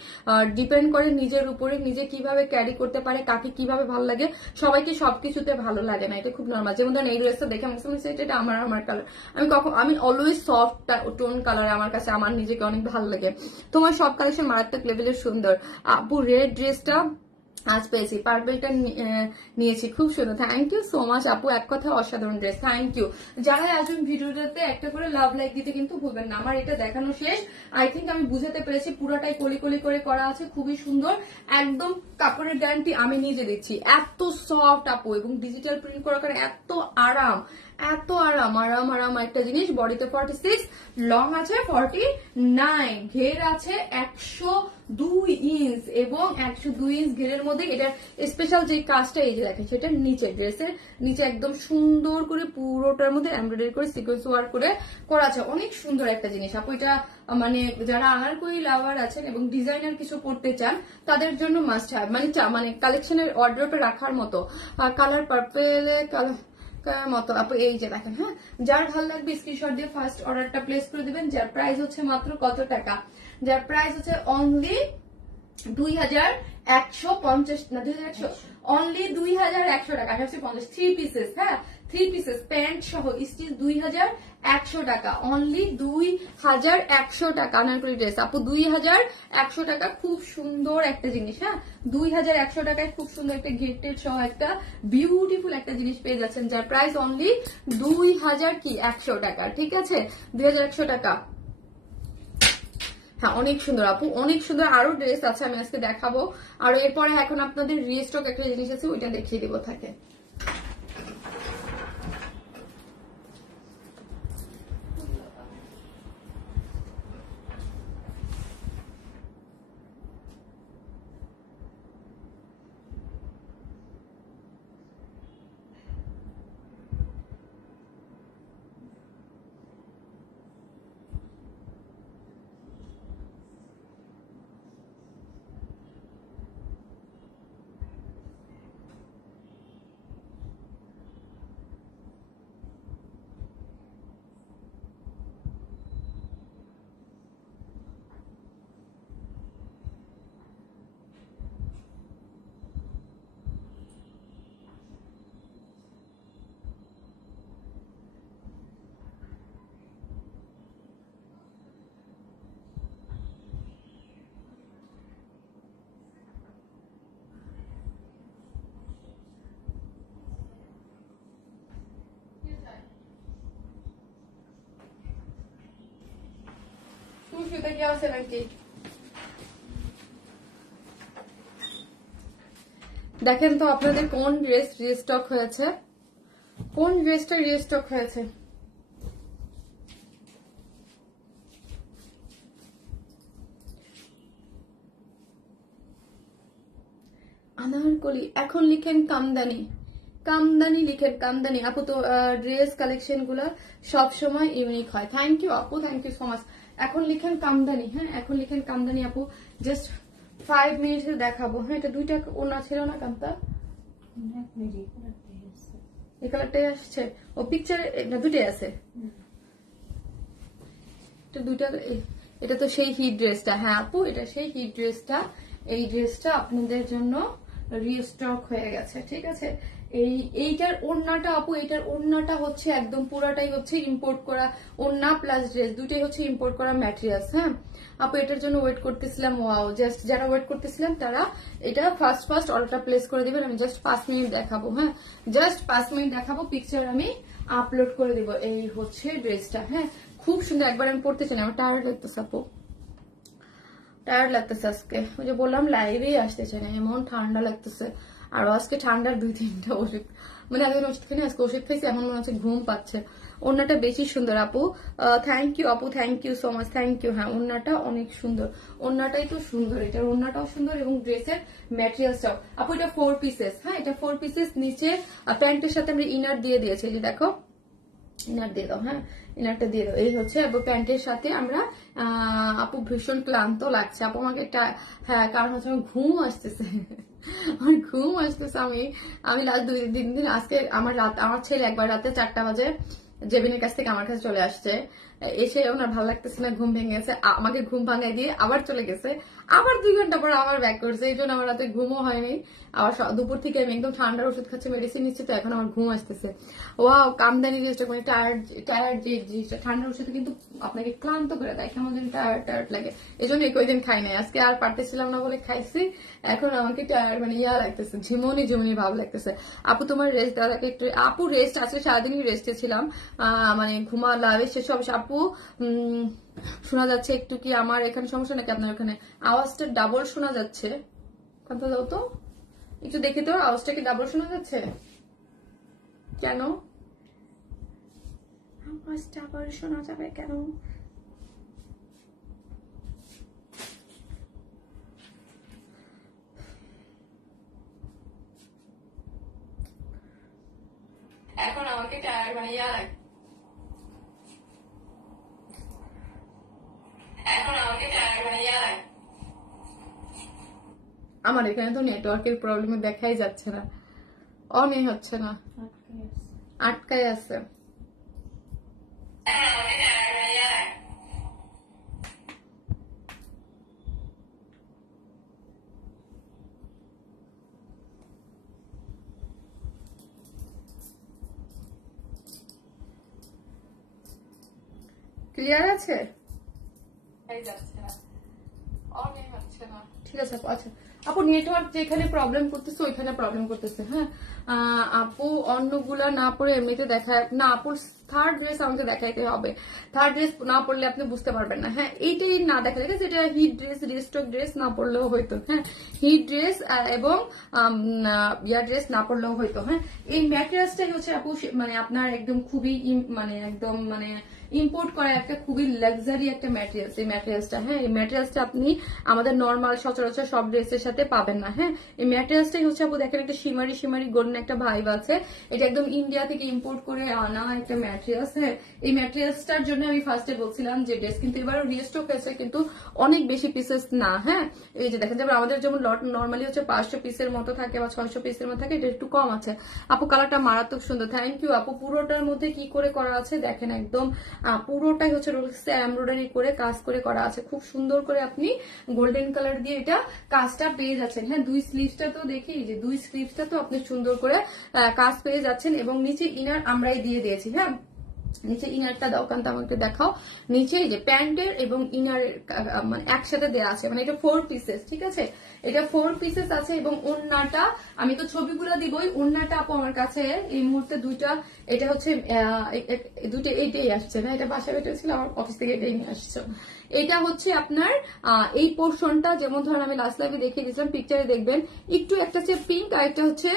ডিপেন্ড করে নিজের উপরে, নিজে কিভাবে ক্যারি করতে পারে, কাকে কিভাবে ভালো লাগে। সবাইকে সবকিছুতে ভালো লাগে না, এটা খুব নর্মাল। যেমন ধরেন এই ড্রেসটা দেখে আমি এটা আমার কালার, আমি অলওয়েজ সফট টোন কালার, আমার কাছে আমার নিজেকে অনেক ভালো লাগে। তোমার সব কালেকশন মারাত্মক লেভেলের সুন্দর আপু। রেড ড্রেসটা আজ পেয়েছি, পার্পলটা নিয়েছি, খুব সুন্দর, থ্যাংক ইউ সো মাচ আপু। এক কথা অসাধারণ ড্রেস, থ্যাংক ইউ। যারা আসবেন ভিডিওটাতে একটা করে লাভ লাইক দিতে কিন্তু ভুলবেন না। আমার এটা দেখানো শেষ, আই থিঙ্ক আমি বুঝাতে পেরেছি। পুরোটাই কলি কলি করে করা আছে, খুবই সুন্দর, একদম কাপড়ের গ্যারান্টি আমি নিজে দিচ্ছি। এত সফট আপু এবং ডিজিটাল প্রিন্ট করার কারণে এত আরাম, এত আরাম আরাম আরাম একটা জিনিস। বডিতে 46, লং আছে 49, ঘের আছে 102 ইঞ্চ এবং 102 ইঞ্চ ঘেরের মধ্যে এটার স্পেশাল যে কাজটা এই যে দেখেন, সেটা নিচে ড্রেসের নিচে একদম সুন্দর করে পুরোটার মধ্যে এমব্রয়ডারি করে সিকোয়েন্স ওয়ার্ক করে করা আছে, অনেক সুন্দর একটা জিনিস আপু। এটা মানে যারা আনারকলি লাভার আছেন এবং ডিজাইনার কিছু করতে চান তাদের জন্য মাস্ট হ্যাভ, মানে কালেকশনের অর্ডারটা রাখার মতো। কালার পার্পেলে কালার মতো আপু, এই যে দেখেন। হ্যাঁ যার ভালো লাগবে স্ক্রিনশট দিয়ে ফার্স্ট অর্ডারটা প্লেস করে দিবেন। যার প্রাইস হচ্ছে মাত্র কত টাকা, যার প্রাইস হচ্ছে অনলি 2150 না 2100, অনলি 2100 টাকা, 850 থ্রি পিসেস। হ্যাঁ থ্রি পিসেস প্যান্ট সহ স্টিচ 2100 টাকা, অনলি 2100 টাকা আনারকলি ড্রেস আপু, 2100 টাকা। খুব সুন্দর একটা জিনিস, হ্যাঁ 2100 টাকায় খুব সুন্দর একটা গিফটেড সহ একটা বিউটিফুল একটা জিনিস পেয়ে যাচ্ছেন, যার প্রাইস অনলি 2100 টাকা। ঠিক আছে 2100 টাকা। হ্যাঁ অনেক সুন্দর আপু, অনেক সুন্দর। আরো ড্রেস আছে আমি আজকে দেখাবো, আর এরপরে এখন আপনাদের রিস্টক একটা জিনিস আছে ওইটা দেখিয়ে দিব থাকে। গিয়ে 70। দেখেন তো আপনাদের কোন ড্রেস রিস্টক হয়েছে, কোন ড্রেসটা রিস্টক হয়েছে। আনারকলি এখন লিখেন কামদানি, কামদানি লিখেন কামদানি। আপু তো ড্রেস কালেকশন গুলো সবসময় ইউনিক হয়। থ্যাংক ইউ আপু, থ্যাংক ইউ সো মাচ। এখন লিখেন কামদানি, হ্যাঁ এখন লিখেন কামদানি আপু। জাস্ট 5 মিনিটে দেখাবো। হ্যাঁ এটা দুইটা ওনা ছিল না কামতা, এই কালারটাই আসছে। ও পিকচারে দুইটাই আছে, দুইটা। এটা তো সেই হিট ড্রেসটা। হ্যাঁ আপু এটা সেই হিট ড্রেসটা। এই ড্রেসটা আপনাদের জন্য রিস্টক হয়ে গেছে, ঠিক আছে। এইটার ওড়নাটা আপু, এইটার ওড়নাটা হচ্ছে একদম পুরাটাই হচ্ছে ইম্পোর্ট করা ওড়না প্লাস ড্রেস, দুটোই হচ্ছে ইম্পোর্ট করা ম্যাটেরিয়ালস। হ্যাঁ আপু এটার জন্য ওয়েট করতেছিলাম। ওয়াও, জাস্ট যারা ওয়েট করতেছিলাম তারা এটা ফার্স্ট অর্ডারটা প্লেস করে দিবেন। আমি জাস্ট 5 মিনিট দেখাবো। হ্যাঁ জাস্ট 5 মিনিট দেখাবো, পিকচার আমি আপলোড করে দিব। এই হচ্ছে ড্রেসটা। হ্যাঁ খুব সুন্দর, একবার আমি পড়তে চাই। আমার টায়ার্ড লাগতেছে আপু, টায়ার্ড লাগতেছে আজকে। ওই যে বললাম লাইভেই আসতে চাই না, এমন ঠান্ডা লাগতেছে। আর আজকে ঠান্ডার 2-3টা ওষুধ, মানে আগে ওষুধ খাই, আজকে ওষুধ খাইছি, এখন মনে হচ্ছে ঘুম পাচ্ছে। ওড়নাটা বেশি সুন্দর আপু। থ্যাংক ইউ আপু, thank you so much, thank you. হ্যাঁ ওড়নাটা অনেক সুন্দর, ওড়নাটাই তো সুন্দর, এটার ওড়নাটাও সুন্দর এবং ড্রেসের ম্যাটেরিয়ালসটাও। আপু এটা 4 পিসেস। হ্যাঁ এটা 4 পিসেস। নিচে প্যান্টের সাথে আমরা ইনার দিয়ে দিয়েছি, যে দেখো ইনার দিয়ে দাও। হ্যাঁ ইনারটা দিয়ে দাও। এই হচ্ছে আপু প্যান্টের সাথে আমরা। আপু ভীষণ ক্লান্ত লাগছে আপু আমাকে একটা। হ্যাঁ কারণ হচ্ছে আমার ঘুম আসতেছে, আমার ঘুম আসতেছে। আমি লাস্ট 2-3 দিন আজকে আমার ছেলে একবার রাতে 4টা বাজে জেবিনের কাছ থেকে আমার কাছে চলে আসছে। এসে ওনার ভালো লাগতেছে না, ঘুম ভেঙে গেছে, আমাকে ঘুম ভাঙাই দিয়ে আবার চলে গেছে। আবার 2 ঘন্টা পর আবার ব্যাক করছে। এই জন্য আমার রাতে ঘুমও হয়নি। আবার দুপুর থেকে আমি একদম ঠান্ডার ওষুধ খাচ্ছি, মেডিসিন নিচ্ছি, তো এখন আমার ঘুম আসতেছে। ওয়াও কামদানি জিনিসটা, মানে টায়ার্ড যে জিনিসটা, ঠান্ডার ওষুধ কিন্তু আপনাকে ক্লান্ত করে দেয়, কেমন যেন টায়ার্ড লাগে। এই জন্য কয়েকদিন খাই নাই। আজকে আর পারতেছিলাম না বলে খাইছি। এখন আমাকে টায়ার্ড মানে লাগতেছে, ঝিমনি ভাব লাগতেছে। আপু তোমার রেস্ট দেওয়া থাকে একটু। আপু রেস্ট আছে, সারাদিনই রেস্টে ছিলাম, মানে ঘুমালাম সেসব। আপু শোনা যাচ্ছে একটু কি আমার এখানে সমস্যা নাকি আপনার ওখানে? আওয়াজটা ডাবল শোনা যাচ্ছে। কথা দাও তো একটু দেখি তো, আওয়াজটা কি ডাবল শোনা যাচ্ছে? কেন আওয়াজ ডাবল শোনা যাবে কেন? এখন আমাকে টায়ার বানিয়ে আমার এখানে তো নেটওয়ার্কের প্রবলেমে দেখাই যাচ্ছে না, অনই হচ্ছে না, আটকাই আছে। ক্লিয়ার আছে? ঠিক আছে আপু। আচ্ছা আপু নেটওয়ার্ক যেখানে প্রবলেম করতেছে ওইখানে প্রবলেম করতেছে। হ্যাঁ আপু অন্যগুলা না পরে এমনিতে দেখায় না। আপুর থার্ড ড্রেস আমাকে দেখাইতে হবে, থার্ড ড্রেস না পড়লে আপনি বুঝতে পারবেন না। হ্যাঁ এইটাই না দেখালে, ঠিক আছে, এটা হিট ড্রেস, রিস্টক ড্রেস না পড়লেও হয়তো। হ্যাঁ হিট ড্রেস এবং ইয়ার ড্রেস না পড়লেও হয়তো। হ্যাঁ এই ম্যাটেরিয়ালসটাই হচ্ছে আপু মানে আপনার একদম খুবই মানে একদম মানে ইম্পোর্ট করা একটা খুবই লাক্সারি একটা ম্যাটেরিয়ালস। এই ম্যাটেরিয়ালসটা, হ্যাঁ এই ম্যাটেরিয়ালসটা আপনি আমাদের নর্মাল সচরাচর সব ড্রেসের সাথে পাবেন না। হ্যাঁ এই ম্যাটেরিয়ালসটাই হচ্ছে আপু দেখেন একটা শিমারি গোল্ডেন একটা ভাইব আছে। এটা একদম ইন্ডিয়া থেকে ইম্পোর্ট করে আনা একটা ম্যাটেরিয়ালস। হ্যাঁ এই ম্যাটেরিয়ালসটার জন্য আমি ফার্স্টে বলছিলাম যে ড্রেস কিন্তু এবারও রিস্টক হয়েছে, কিন্তু অনেক বেশি পিসেস না। হ্যাঁ এই যে দেখেন, যেমন আমাদের যেমন লট নর্মালি হচ্ছে 500 পিসের মতো থাকে বা 600 পিসের মতো থাকে, এটা একটু কম আছে। আপু কালারটা মারাত্মক সুন্দর, থ্যাংক ইউ আপু। পুরোটার মধ্যে কি করে করা আছে দেখেন, একদম পুরোটাই হচ্ছে রোলসে এমব্রয়ডারি করে কাজ করে করা আছে, খুব সুন্দর করে আপনি গোল্ডেন কালার দিয়ে এটা কাজটা পেয়ে যাচ্ছেন। হ্যাঁ দুই স্লিভসটা তো দেখি, যে দুই স্লিভসটা তো আপনি সুন্দর করে কাজ পেয়ে যাচ্ছেন এবং নিচে ইনার আমরাই দিয়ে দিয়েছি। হ্যাঁ নিচে ইনারটা দাও, কারণ আমাকে দেখাও। নিচে যে প্যান্টের এবং ইনার মানে একসাথে দেওয়া আছে, মানে এটা 4 পিসেস, ঠিক আছে, এটা 4 পিসেস আছে। এবং ওড়নাটা আমি তো ছবিগুলো দিবই, ওড়নাটা আপু আমার কাছে এই মুহূর্তে দুইটা, এটা হচ্ছে দুটো এইটাই আসছে না, এটা বাসায় বেটে ছিল, আমার অফিস থেকে এটাই নিয়ে আসছো। এটা হচ্ছে আপনার এই পোর্শনটা, যেমন ধরেন আমি লাস্ট লাইভে দেখিয়ে দিয়েছিলাম, পিকচারে দেখবেন একটু একটা হচ্ছে পিঙ্ক আর একটা হচ্ছে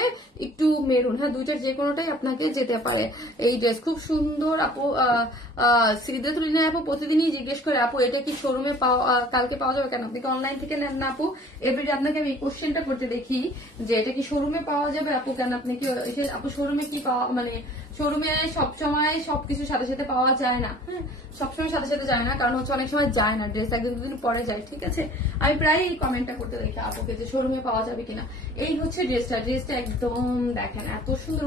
একটু মেরুন। হ্যাঁ, দুইটার যে কোনোটাই আপনাকে যেতে পারে। এই ড্রেস খুব সুন্দর। আপু সিদ্ধাতুলিনা আপু প্রতিদিনই জিজ্ঞেস করে, আপু এটা কি শোরুমে কালকে পাওয়া যাবে? কেন আপনি কি অনলাইন থেকে নেন না আপু? এভরিডে আপনাকে আমি এই কোশ্চেনটা করতে দেখি যে এটা কি শোরুমে পাওয়া যাবে আপু? কেন আপনি কি আপু শোরুমে কি পাওয়া, মানে শোরুমে সবসময় সবকিছুর সাথে সাথে পাওয়া যায় না। হ্যাঁ, সবসময় সাথে সাথে যায় না, কারণ হচ্ছে অনেক সময় যায় না, ড্রেস একদিন দুদিন পরে যায়। ঠিক আছে, আমি প্রায় এই কমেন্টটা করতে দেখি আপুকে যে শোরুমে পাওয়া যাবে কিনা। এই হচ্ছে ড্রেসটা একদম দেখেন এত সুন্দর।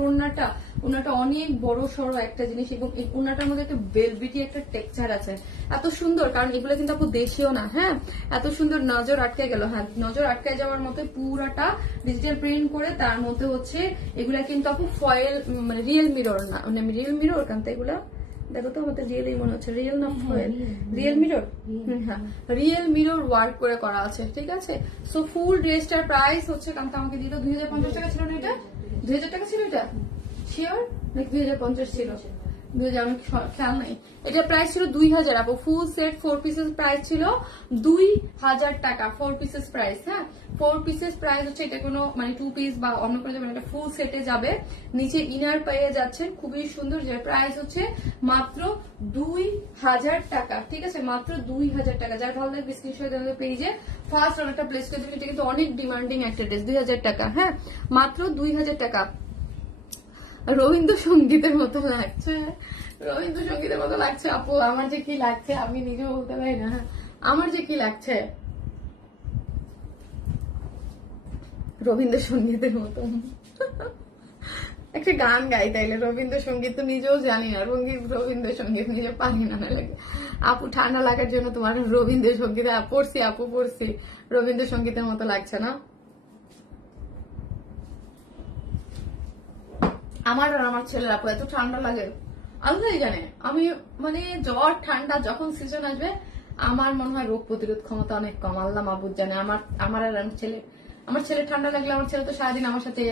ওড়নাটা অনেক বড় সড়ো একটা জিনিস, এবং এই ওড়নাটার মধ্যে একটা ভেলভেটি একটা টেক্সচার আছে, এত সুন্দর। কারণ এগুলো কিন্তু আপু দেশীয় না। হ্যাঁ, এত সুন্দর, নজর আটকে গেল। হ্যাঁ, নজর আটকে যাওয়ার মতো পুরাটা ডিজিটাল প্রিন্ট করে, তার মধ্যে হচ্ছে এগুলা কিন্তু আপু ফয়েল, মানে রিয়েল মিরর না, মানে রিয়েল মিরর কারণ এগুলা দেখো তো, আমার তো রিয়েলই মনে হচ্ছে, রিয়েল না ফয়েল, রিয়েল মিরর। হ্যাঁ, রিয়েল মিরর ওয়ার্ক করে করা আছে। ঠিক আছে, সো ফুল ড্রেসটার প্রাইস হচ্ছে, কারণ আমাকে দিত 2050 টাকা ছিল না, এটা 2000 টাকা ছিল, এটা শিওর নাকি 2050 ছিল, 2000 অনেক খেয়াল নাই। এটা প্রাইস ছিল 2000 আপু। ফুল সেট 4 পিসেস প্রাইস ছিল 2000 টাকা, 4 পিসেস প্রাইস। হ্যাঁ, 4 পিসেস প্রাইস হচ্ছে, এটা কোনো মানে 2 পিস বা অন্য কোনো যাবে না, এটা ফুল সেটে যাবে। নিচে ইনার পেয়ে যাচ্ছেন খুবই সুন্দর, যে প্রাইস হচ্ছে মাত্র 2000 টাকা। ঠিক আছে, মাত্র 2000 টাকা। যার ভালো লাগবে স্ক্রিনশট দেওয়া পেজে ফার্স্ট অর্ডারটা প্লেস করে দেবেন। এটা কিন্তু অনেক ডিমান্ডিং একটা ড্রেস, 2000 টাকা। হ্যাঁ, মাত্র 2000 টাকা। রবীন্দ্রসঙ্গীতের মতো লাগছে, রবীন্দ্রসঙ্গীতের মতো লাগছে আপু। আমার যে কি লাগছে আমি নিজেও বলতে পারি না। আমার যে কি লাগছে রবীন্দ্রসঙ্গীতের মতো। একটা গান গাই তাইলে, রবীন্দ্রসঙ্গীত তো নিজেও জানি না, রবীন্দ্রসঙ্গীত নিজে পারি না লাগে। আপু ঠান্ডা লাগার জন্য তোমার রবীন্দ্রসঙ্গীত পড়ছি আপু, পড়ছি, রবীন্দ্রসঙ্গীতের মতো লাগছে না আমার। আর আমার ছেলের আপু এত ঠান্ডা লাগে আল্লাহই জানে। আমি মানে জ্বর ঠান্ডা যখন সিজন আসবে, আমার মনে হয় রোগ প্রতিরোধ ক্ষমতা অনেক কম, আল্লাহ মাহবুব জানে। আমার আর আমার ছেলে ঠান্ডা লাগলে, আমার ছেলে তো সারাদিন আমার সাথে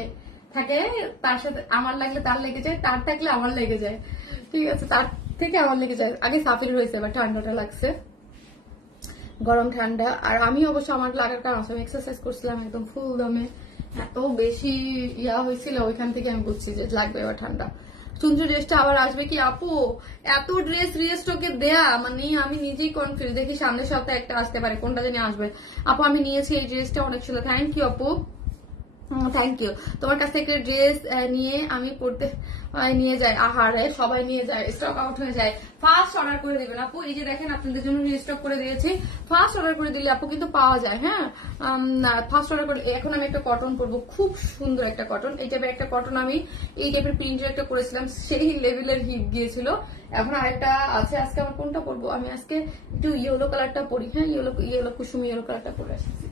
থাকে, তার সাথে আমার লাগলে তার লেগে যায়, তার থাকলে আমার লেগে যায়। ঠিক আছে, তার থেকে আমার লেগে যায়। আগে সাফির হয়েছে, এবার ঠান্ডাটা লাগছে, গরম ঠান্ডা। আর আমি অবশ্য আমার লাগার কারণ আমি এক্সারসাইজ করছিলাম একদম ফুল দমে, এত বেশি ইয়া হয়েছিল, ওইখান থেকে আমি বুঝছি যে লাগবে এবার ঠান্ডা। সুন্দর ড্রেসটা আবার আসবে কি আপু? এত ড্রেস রিস্টকে দেয়া, মানে আমি নিজেই কনফিউজ। দেখি সামনের সপ্তাহে একটা আসতে পারে, কোনটা জানি আসবে। আপু আমি নিয়েছি এই ড্রেসটা, অনেক সুন্দর। থ্যাংক ইউ আপু, থ্যাংক ইউ। তোমার কাছ থেকে ড্রেস নিয়ে আমি পড়তে নিয়ে যাই, আহারে সবাই নিয়ে যায়, স্টক আউট হয়ে যায়। ফার্স্ট অর্ডার করে দেবেন আপু। এই যে দেখেন আপনাদের জন্য রিস্টক করে দিয়েছি, ফার্স্ট অর্ডার করে দিলে আপু কিন্তু পাওয়া যায়। হ্যাঁ, ফার্স্ট অর্ডার করে। এখন আমি একটা কটন পরবো, খুব সুন্দর একটা কটন। এই টাইপের একটা কটন আমি এই টাইপের প্রিন্টের একটা করেছিলাম, সেই লেভেলের হিট গিয়েছিল। এখন আরেকটা আছে, আজকে আমার কোনটা পরবো? আমি আজকে একটু ইয়েলো কালারটা পরি। হ্যাঁ, ইয়েলো কুসুমি ইয়েলো কালারটা পরে আসছি।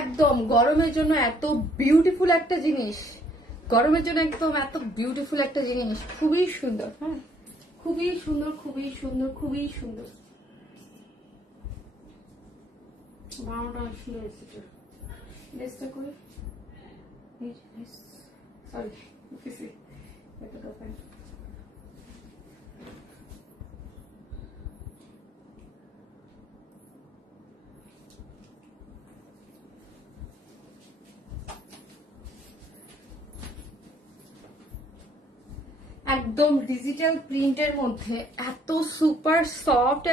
একদম গরমের জন্য এত বিউটিফুল একটা জিনিস, গরমের জন্য একদম এত বিউটিফুল একটা জিনিস, খুবই সুন্দর। হ্যাঁ, খুবই সুন্দর, খুবই সুন্দর, খুবই সুন্দর। বানানোটা অনেক সুন্দর হয়েছে। ড্রেসটা করে সরি একদম ডিজিটাল প্রিন্টের মধ্যে এত সুপার সফট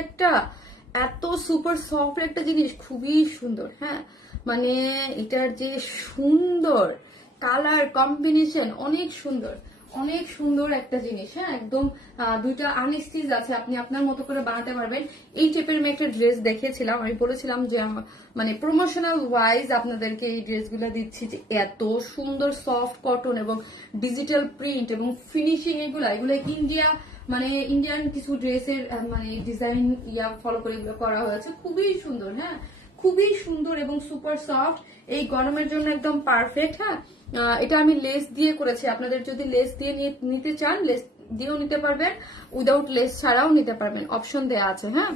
একটা জিনিস, খুবই সুন্দর। হ্যাঁ, মানে এটার যে সুন্দর কালার কম্বিনেশন, অনেক সুন্দর একটা জিনিস। হ্যাঁ, একদম দুইটা আনস্টিচ আছে, আপনি আপনার মতো করে বানাতে পারবেন। এই টাইপের আমি একটা ড্রেস দেখিয়েছিলাম, আমি বলেছিলাম যে মানে প্রমোশনাল ওয়াইজ আপনাদেরকে এই ড্রেসগুলো দিচ্ছি, যে এত সুন্দর সফট কটন এবং ডিজিটাল প্রিন্ট এবং ফিনিশিং, এগুলো ইন্ডিয়ান কিছু ড্রেসের মানে ডিজাইন ফলো করে এগুলো করা হয়েছে, খুবই সুন্দর। হ্যাঁ, খুবই সুন্দর এবং সুপার সফট, এই গরমের জন্য একদম পারফেক্ট। হ্যাঁ, এটা আমি লেস দিয়ে করেছি, আপনাদের যদি লেস দিয়ে নিতে চান লেস দিয়েও নিতে পারবেন, উইদাউট লেস ছাড়াও নিতে পারবেন, অপশন দেওয়া আছে। হ্যাঁ,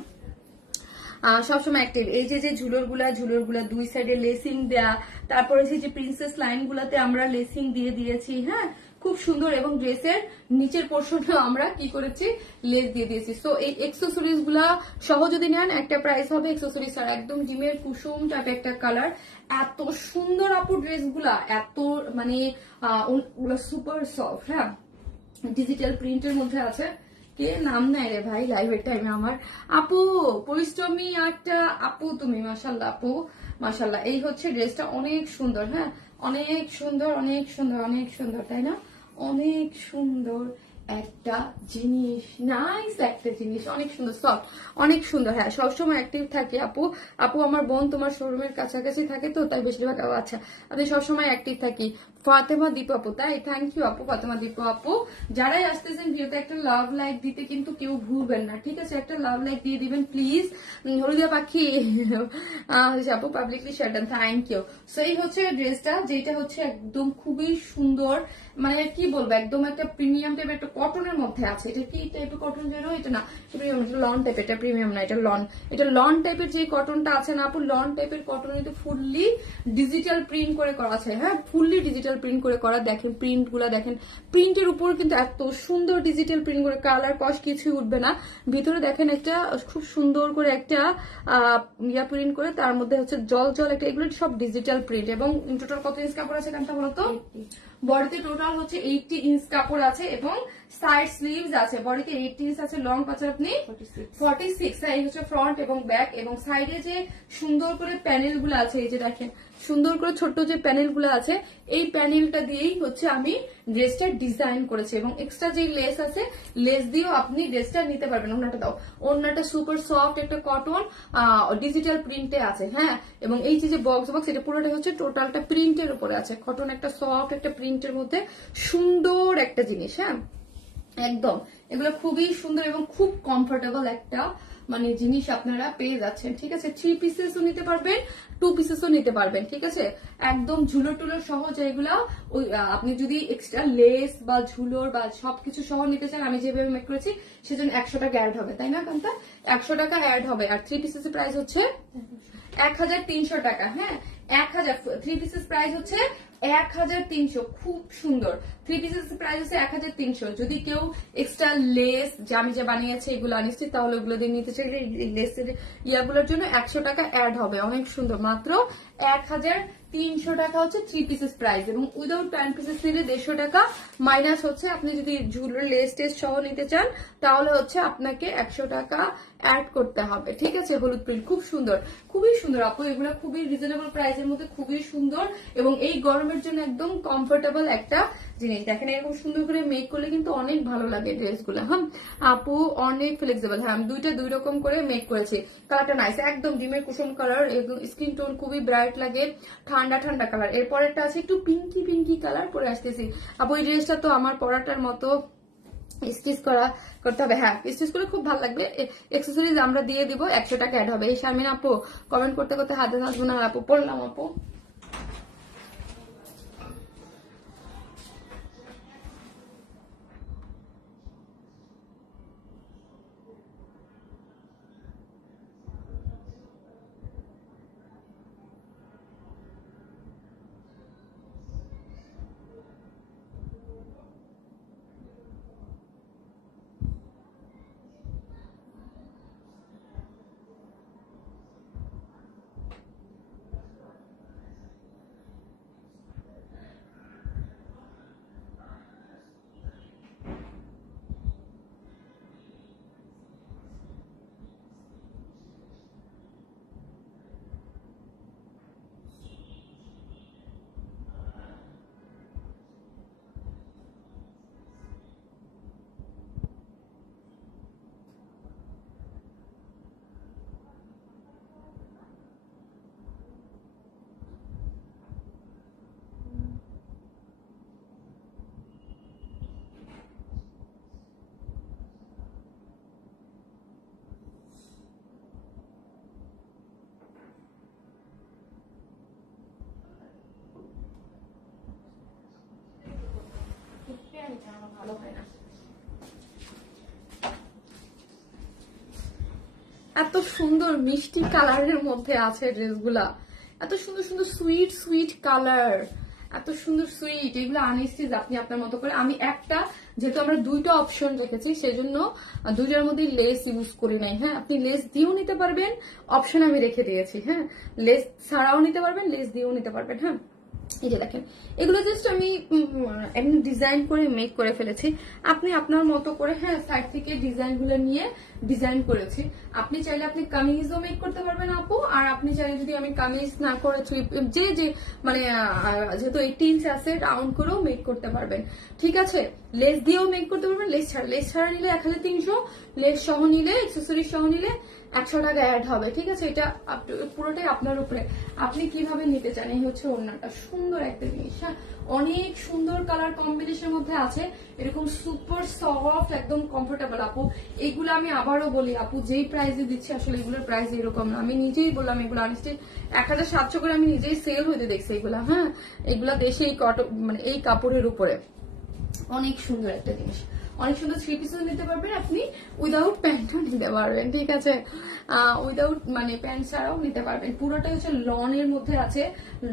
সবসময় অ্যাক্টিভ। এই যে ঝুলোরগুলা দুই সাইডে লেসিং দেয়া, তারপরে যে প্রিন্সেস লাইন গুলাতে আমরা লেসিং দিয়ে দিয়েছি। হ্যাঁ, খুব সুন্দর, এবং ড্রেসের নিচের পোর্শনটা আমরা কি করেছি, লেস দিয়ে দিয়েছি। সো এই এক্সেসরিজ গুলা সহ যদি নেন একটা প্রাইস হবে, এক্সেসরিজ আর একদম ডিমের কুসুম টাইপ একটা কালার, এত সুন্দর আপু ড্রেস গুলা, এত মানে সুপার সফট। হ্যাঁ, ডিজিটাল প্রিন্টের মধ্যে আছে। কে নাম নাই রে ভাই লাইভের টাইমে আমার, আপু পরিশ্রমী একটা আপু তুমি, মাশাল্লাহ আপু মাশাল্লাহ। এই হচ্ছে ড্রেসটা, অনেক সুন্দর। হ্যাঁ, অনেক সুন্দর, তাই না? অনেক সুন্দর একটা জিনিস, নাইস একটা জিনিস, অনেক সুন্দর সফট, অনেক সুন্দর। হ্যাঁ, সবসময় অ্যাক্টিভ থাকে আপু। আপু আমার বোন তোমার শোরুমের কাছাকাছি থাকে তো, তাই বেশিরভাগ। আচ্ছা, আমি সবসময় অ্যাক্টিভ থাকি। ফাতেমা দীপু আপু, তাই? থ্যাংক ইউ আপু, ফাতেমা দীপু আপু। যারাই আসতেছেন ভিডিওতে একটা লাভ লাইক দিতে কিন্তু কেউ ভুলবেন না, ঠিক আছে? একটা লাভ লাইক দিয়ে দিবেন প্লিজ। হলদিয়া পাখি আপু পাবলিকলি শেয়ার দেন, থ্যাংক ইউ। সো এই হচ্ছে ড্রেসটা, যেটা হচ্ছে একদম খুবই সুন্দর, মানে কি বলবো, একদম একটা প্রিমিয়াম টাইপের একটা কটনের মধ্যে আছে। এটা কি টাইপের কটন যেন, এটা না প্রিমিয়াম, এটা লন টাইপ, এটা প্রিমিয়াম না, এটা লন। এটা লন টাইপের যে কটনটা আছে না আপু, লন টাইপের কটন, এটা ফুললি ডিজিটাল প্রিন্ট করে করা আছে। হ্যাঁ, ফুললি ডিজিটাল প্রিন্ট করে করা। দেখেন প্রিন্ট গুলা, দেখেন প্রিন্টের উপর কিন্তু এত সুন্দর ডিজিটাল প্রিন্ট করে, কালার কস কিছুই উঠবে না। ভিতরে দেখেন একটা খুব সুন্দর করে একটা প্রিন্ট করে, তার মধ্যে হচ্ছে জল একটা, এগুলো সব ডিজিটাল প্রিন্ট। এবং টোটাল কত ইঞ্চ কাপড় আছে কানটা বলতো? বডিতে টোটাল হচ্ছে 80 ইঞ্চ কাপড় আছে, এবং সাইড স্লিভস আছে। বডিতে 80 ইঞ্চ আছে, লং পাচ্ছেন আপনি 46। এই হচ্ছে ফ্রন্ট এবং ব্যাক, এবং সাইডে যে সুন্দর করে প্যানেল গুলো আছে, এই যে দেখেন সুন্দর করে ছোট্ট যে প্যানেল গুলো আছে, এই প্যানেলটা দিয়েই হচ্ছে আমি ড্রেসটা ডিজাইন করেছি। এবং এক্সট্রা যে লেস আছে, লেস দিয়েও আপনি ড্রেসটা নিতে পারবেন। ওনাটা দাও, ওনাটা সুপার সফট একটা কটন ডিজিটাল প্রিন্টে আছে। হ্যাঁ, এবং এই যে বক্স এটা পুরোটা হচ্ছে টোটালটা প্রিন্টের উপরে আছে, কটন একটা সফট একটা প্রিন্টের মধ্যে সুন্দর একটা জিনিস। হ্যাঁ, একদম এগুলো খুবই সুন্দর এবং খুব কমফোর্টেবল একটা মানে জিনিস আপনারা পেয়ে যাচ্ছেন, ঠিক আছে? 3 পিসেসও নিতে পারবেন, 2 পিসেসও নিতে পারবেন, ঠিক আছে? একদম ঝুলো টুলো সহ যেগুলা, ওই আপনি যদি এক্সট্রা লেস বা ঝুলোর বা সবকিছু সহ নিতে চান, আমি যেভাবে মেক করেছি সেজন্য 100 টাকা অ্যাড হবে, তাই না কান্তা? 100 টাকা অ্যাড হবে। আর 3 পিসেসের প্রাইস হচ্ছে 1300 টাকা। হ্যাঁ, 1000 3 পিসেস প্রাইস হচ্ছে 1300। খুব সুন্দর 3 পিসেস প্রাইস হচ্ছে 1300। যদি কেউ এক্সট্রা লেস আমি যে বানিয়েছি এগুলো আনিছি, তাহলে ওগুলো দিয়ে নিতে চাইলে লেসের ইয়াগুলোর জন্য 100 টাকা অ্যাড হবে। অনেক সুন্দর, মাত্র 1300 টাকা হচ্ছে 3 পিসেস প্রাইস, এবং উইদাউট 10 পিসেস নিলে 150 টাকা মাইনাস হচ্ছে। আপনি যদি ঝুলোর লেস টেস সহ নিতে চান, তাহলে হচ্ছে আপনাকে 100 টাকা অ্যাড করতে হবে, ঠিক আছে? হলুদ প্রিন্ট খুব সুন্দর, খুবই সুন্দর আপু, এগুলো খুবই রিজনেবল প্রাইসের মধ্যে, খুবই সুন্দর, এবং এই গরমের জন্য একদম কমফোর্টেবল একটা জিনিস। দেখেন এরকম সুন্দর করে মেক করলে কিন্তু অনেক ভালো লাগে ড্রেসগুলো। হ্যাঁ আপু, অনেক ফ্লেক্সিবল। হ্যাঁ, আমি দুইটা দুই রকম করে মেক করেছি। কালারটা নাইস, একদম ডিমের কুসুম কালার, স্কিন টোন খুবই ব্রাইট লাগে, ঠান্ডা ঠান্ডা কালার। এরপরেরটা আছে একটু পিঙ্কি কালার পরে আসতেছি। আপু এই ড্রেসটা তো আমার পরাটার মতো স্টিচ করতে হবে। হ্যাঁ, স্টিচ করে খুব ভালো লাগবে। এক্সেসরিজ আমরা দিয়ে দিব, 100 টাকা অ্যাড হবে। এই শারমিন আপু কমেন্ট করতে করতে হাতে আসবো না আপু, পড়লাম আপু। ভালো হয় না। এত সুন্দর মিষ্টি কালারের মধ্যে আছে ড্রেসগুলা, এত সুন্দর সুন্দর সুইট সুইট কালার, এত সুন্দর সুইট। এগুলো আনস্টিচ আপনি আপনার মতো করে। আমি একটা, যেহেতু আমরা দুইটা অপশন রেখেছি সেই জন্য দুইটার মধ্যে লেস ইউজ করি নাই। হ্যাঁ, আপনি লেস দিয়েও নিতে পারবেন, অপশন আমি রেখে দিয়েছি। হ্যাঁ, লেস ছাড়াও নিতে পারবেন, লেস দিয়েও নিতে পারবেন। হ্যাঁ, এই যে দেখেন, এগুলো জাস্ট আমি এমনি ডিজাইন করে মেক করে ফেলেছি। আপনি আপনার মতো করে, হ্যাঁ, সাইড থেকে ডিজাইন গুলো নিয়ে ডিজাইন করেছি। আপনি চাইলে আপনি কামিজও মেক করতে পারবেন আপু, আর আপনি চাইলে যদি আমি কামিজ না করে যে মানে যেহেতু 18 ইঞ্চ আছে রাউন্ড করেও মেক করতে পারবেন। ঠিক আছে, লেস দিয়েও মেক করতে পারবেন, লেস ছাড়া নিলে 1300, লেস সহ নিলে, অ্যাকসেসরি সহ নিলে 100 টাকা অ্যাড হবে। ঠিক আছে, এটা পুরোটাই আপনার উপরে, আপনি কিভাবে নিতে চান। এই হচ্ছে ওড়নাটা, সুন্দর একটা জিনিস। হ্যাঁ, অনেক সুন্দর কালার কম্বিনেশনের মধ্যে আছে, এরকম সুপার সফট, একদম কমফোর্টেবল। আপু এগুলো আমি আবারও বলি আপু, যেই প্রাইসে দিচ্ছি আসলে এগুলোর প্রাইস এরকম না। আমি নিজেই বললাম এগুলো আনস্টে 1700 করে আমি নিজেই সেল হইতে দেখছি এগুলা। হ্যাঁ, এগুলা দেশে এই মানে এই কাপড়ের উপরে অনেক সুন্দর একটা জিনিস। অনেক সুন্দর থ্রি পিসও নিতে পারবেন আপনি, উইদাউট প্যান্টও নিতে পারবেন। ঠিক আছে, উইদাউট মানে প্যান্ট ছাড়াও নিতে পারবেন। পুরোটা হচ্ছে লনের মধ্যে আছে,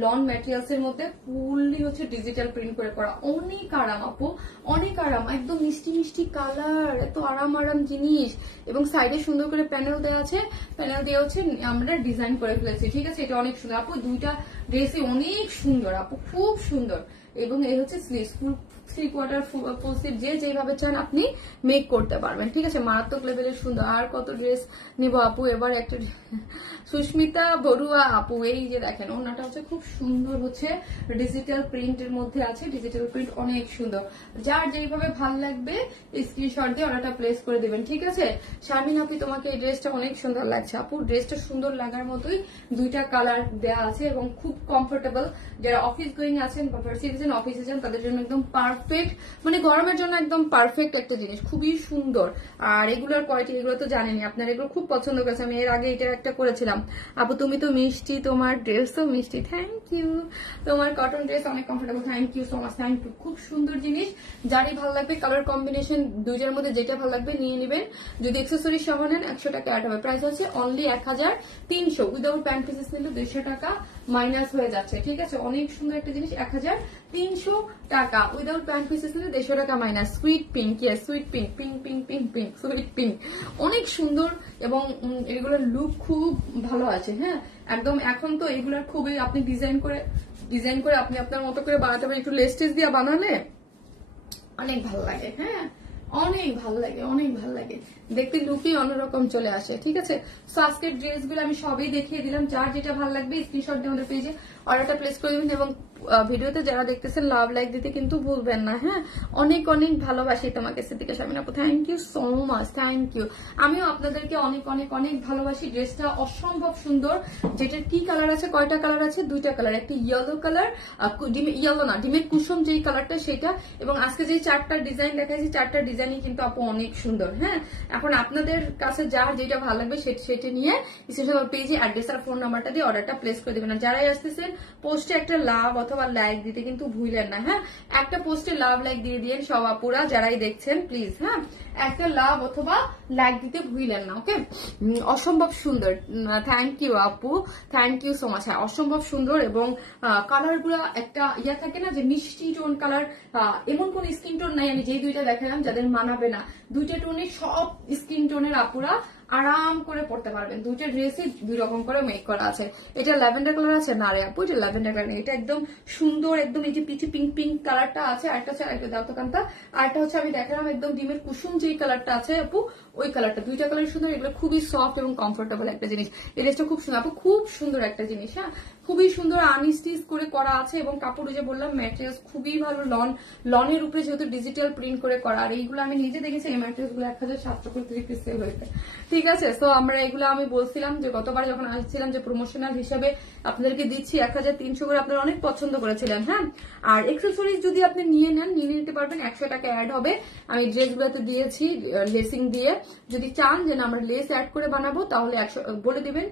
লন ম্যাটেরিয়ালস এর মধ্যে, ফুললি হচ্ছে ডিজিটাল প্রিন্ট করে করা। অনেক আরাম আপু, অনেক আরাম, একদম মিষ্টি মিষ্টি কালার, এত আরাম আরাম জিনিস। এবং সাইডে সুন্দর করে প্যানেল দেওয়া আছে, প্যানেল দিয়ে হচ্ছে আমরা ডিজাইন করে ফেলেছি। ঠিক আছে, এটা অনেক সুন্দর আপু, দুইটা ড্রেসই অনেক সুন্দর আপু, খুব সুন্দর। এবং এই হচ্ছে স্লিভস, ফুল 3/4 ফুল স্লিভ, যে যেভাবে চান আপনি মেক করতে পারবেন। ঠিক আছে, মারাত্মক লেভেলের সুন্দর। আর কত ড্রেস নিব আপু, এবার একটা সুস্মিতা বড়ুয়া আপু, এই যে দেখেন ওনাটা হচ্ছে খুব সুন্দর, হচ্ছে ডিজিটাল প্রিন্টের মধ্যে আছে, ডিজিটাল প্রিন্ট অনেক সুন্দর। যার যেভাবে ভাল লাগবে স্ক্রিনশট দিয়ে অর্ডারটা প্লেস করে দিবেন। ঠিক আছে, শারমিন আপু তোমাকে এই ড্রেসটা অনেক সুন্দর লাগছে আপু, ড্রেসটা সুন্দর লাগার মতোই, দুইটা কালার দেওয়া আছে এবং খুব কমফোর্টেবল। যারা অফিস গোয়িং আছেন বা ভার্সিটি যান, অফিসে যান, তাদের জন্য একদম পারফেক্ট, মানে গরমের জন্য একদম পারফেক্ট একটা জিনিস, খুবই সুন্দর। আর এগুলোর কোয়ালিটি, এগুলো তো জানেনই আপনারা, এগুলো খুব পছন্দ করেছে। আমি এর আগে এটা একটা করেছিলাম আপু, তুমি তো মিষ্টি, তোমার ড্রেস তো মিষ্টি, থ্যাংক ইউ। তোমার কটন ড্রেস অনেক comfortable, thank you so much, thank you. খুব সুন্দর জিনিস, যারই ভালো লাগবে, কালার কম্বিনেশন দুইটার মধ্যে যেটা ভালো লাগবে নিয়ে নেবেন। যদি অ্যাকসেসরি সহ নেন 100 টাকা অ্যাড হবে। প্রাইস হচ্ছে অনলি 1300, উইদাউট প্যান্ট পিসেস নিলে 200 টাকা মাইনাস হয়ে যাচ্ছে। ঠিক আছে, অনেক সুন্দর একটা জিনিস, 1300 টাকা, উইদাউট প্যান্ট পিসেস নিলে 150 টাকা minus. Sweet pink, yes sweet pink, pink pink pink pink, sweet pink, অনেক সুন্দর। এবং এগুলোর লুক খুব ভালো আছে। হ্যাঁ, একদম এখন তো এগুলোর খুবই আপনি ডিজাইন করে আপনি আপনার মতো করে বানাতে পারেন, একটু লেস্টেজ দিয়ে বানালে অনেক ভালো লাগে। হ্যাঁ, অনেক ভালো লাগে, অনেক ভালো লাগে, দেখতে লুকই অন্যরকম চলে আসে। ঠিক আছে, সো আজকের ড্রেসগুলো আমি সবই দেখিয়ে দিলাম। যার যেটা ভালো লাগবে স্ক্রিনশট দিয়ে আমাদের পেজে অর্ডারটা প্লেস করে দিবেন। এবং ভিডিওতে যারা দেখতেছেন লাভ লাইক দিতে কিন্তু ভুলবেন না। হ্যাঁ, অনেক অনেক ভালোবাসি তোমাকে সিদ্দিকা শারমিন আপু, thank you so much, thank you. আমিও আপনাদেরকে অনেক অনেক অনেক ভালোবাসি। ড্রেসটা অসম্ভব সুন্দর। যেটার কি কালার আছে, কয়টা কালার আছে, দুইটা কালার, একটা ইয়েলো কালার, ইয়েলো না, ডিমের কুসুম যেই কালারটা সেটা, এবং আজকে যে 4টা ডিজাইন দেখাইছি 4টা ডিজাইনই কিন্তু আপু অনেক সুন্দর। হ্যাঁ, এখন আপনাদের কাছে যার যেটা ভালো লাগবে সেটা নিয়ে পেজে অ্যাড্রেস আর ফোন নাম্বারটা দিয়ে অর্ডারটা প্লেস করে দেবেন। যারাই আসতেছেন পোস্টে একটা লাভ অথবা লাইক দিতে কিন্তু ভুলেন না। হ্যাঁ, একটা পোস্টে লাভ লাইক দিয়ে দিন সব আপুরা যারাই দেখছেন, প্লিজ। হ্যাঁ, একটা লাভ অথবা লাইক দিতে ভুলেন না। ওকে, অসম্ভব সুন্দর, থ্যাংক ইউ আপু, থ্যাংক ইউ সো মাচ। হ্যাঁ, অসম্ভব সুন্দর। এবং কালার গুলা একটা ইয়া থাকে না যে মিষ্টি টোন কালার, এমন কোন স্কিন টোন নাই আমি যেই দুইটা দেখালাম যাদের মানাবে না। দুইটা টোনে সব স্কিন টোনের আপুরা আরাম করে পড়তে পারবেন। দুইটা ড্রেসই দুই রকম করে মেক করা আছে। এটা ল্যাভেন্ডার কালার আছে না রে আপু, এটা ল্যাভেন্ডার কালার, এটা একদম সুন্দর, একদম এই যে পিচি পিঙ্ক পিঙ্ক কালারটা আছে। আরেকটা হচ্ছে একটা দাও তো কান্তা, আরেকটা হচ্ছে আমি দেখালাম একদম ডিমের কুসুম যেই কালারটা আছে আপু, ওই কালারটা। দুইটা কালার সুন্দর, এগুলো খুবই সফট এবং কমফোর্টেবল একটা জিনিস। এই ড্রেসটা খুব সুন্দর আপু, খুব সুন্দর একটা জিনিস। হ্যাঁ, খুবই সুন্দর আনস্টিচ করে করা আছে এবং কাপড় যে বললাম ম্যাটেরিয়ালস খুবই ভালো, লনের উপরে যেহেতু ডিজিটাল প্রিন্ট করে করা। আর এইগুলো আমি নিজে দেখেছি, এই ম্যাটেরিয়ালস গুলো 1700 করে 3 পিস সেল হয়েছে। ঠিক ঠিক আছে। তো আমরা এগুলো আমি বলছিলাম যে গতবার যখন আসছিলাম যে প্রমোশনাল হিসেবে আপনাদেরকে দিচ্ছি 1300 করে, আপনারা অনেক পছন্দ করেছিলেন। হ্যাঁ, আর এক্সেসরিজ যদি আপনি নিয়ে নেন, নিয়ে নিতে পারবেন, 100 টাকা অ্যাড হবে। আমি ড্রেসগুলোতে দিয়েছি লেসিং দিয়ে। যদি চান যে না আমরা লেস অ্যাড করে বানাবো তাহলে 100 বলে দিবেন,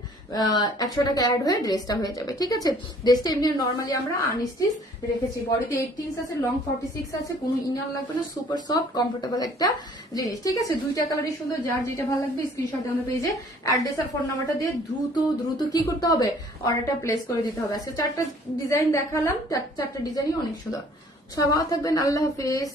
100 টাকা অ্যাড হয়ে ড্রেসটা হয়ে যাবে। ঠিক আছে, ড্রেসটা এমনি নর্মালি আমরা আনস্টিচ রেখেছি। বডিতে 18 ইঞ্চ আছে, লং 46 আছে, কোনো ইনার লাগবে না, সুপার সফট কমফোর্টেবল একটা জিনিস। ঠিক আছে, দুইটা কালারই সুন্দর, যার যেটা ভালো লাগবে স্ক্রিনশট আমাদের পেজে অ্যাড্রেস আর ফোন নাম্বারটা দিয়ে দ্রুত কি করতে হবে, অর্ডারটা প্লেস করে দিতে হবে। আজকে 4টা ডিজাইন দেখালাম, 4টা ডিজাইনই অনেক সুন্দর। সবাই থাকবেন, আল্লাহ হাফেজ।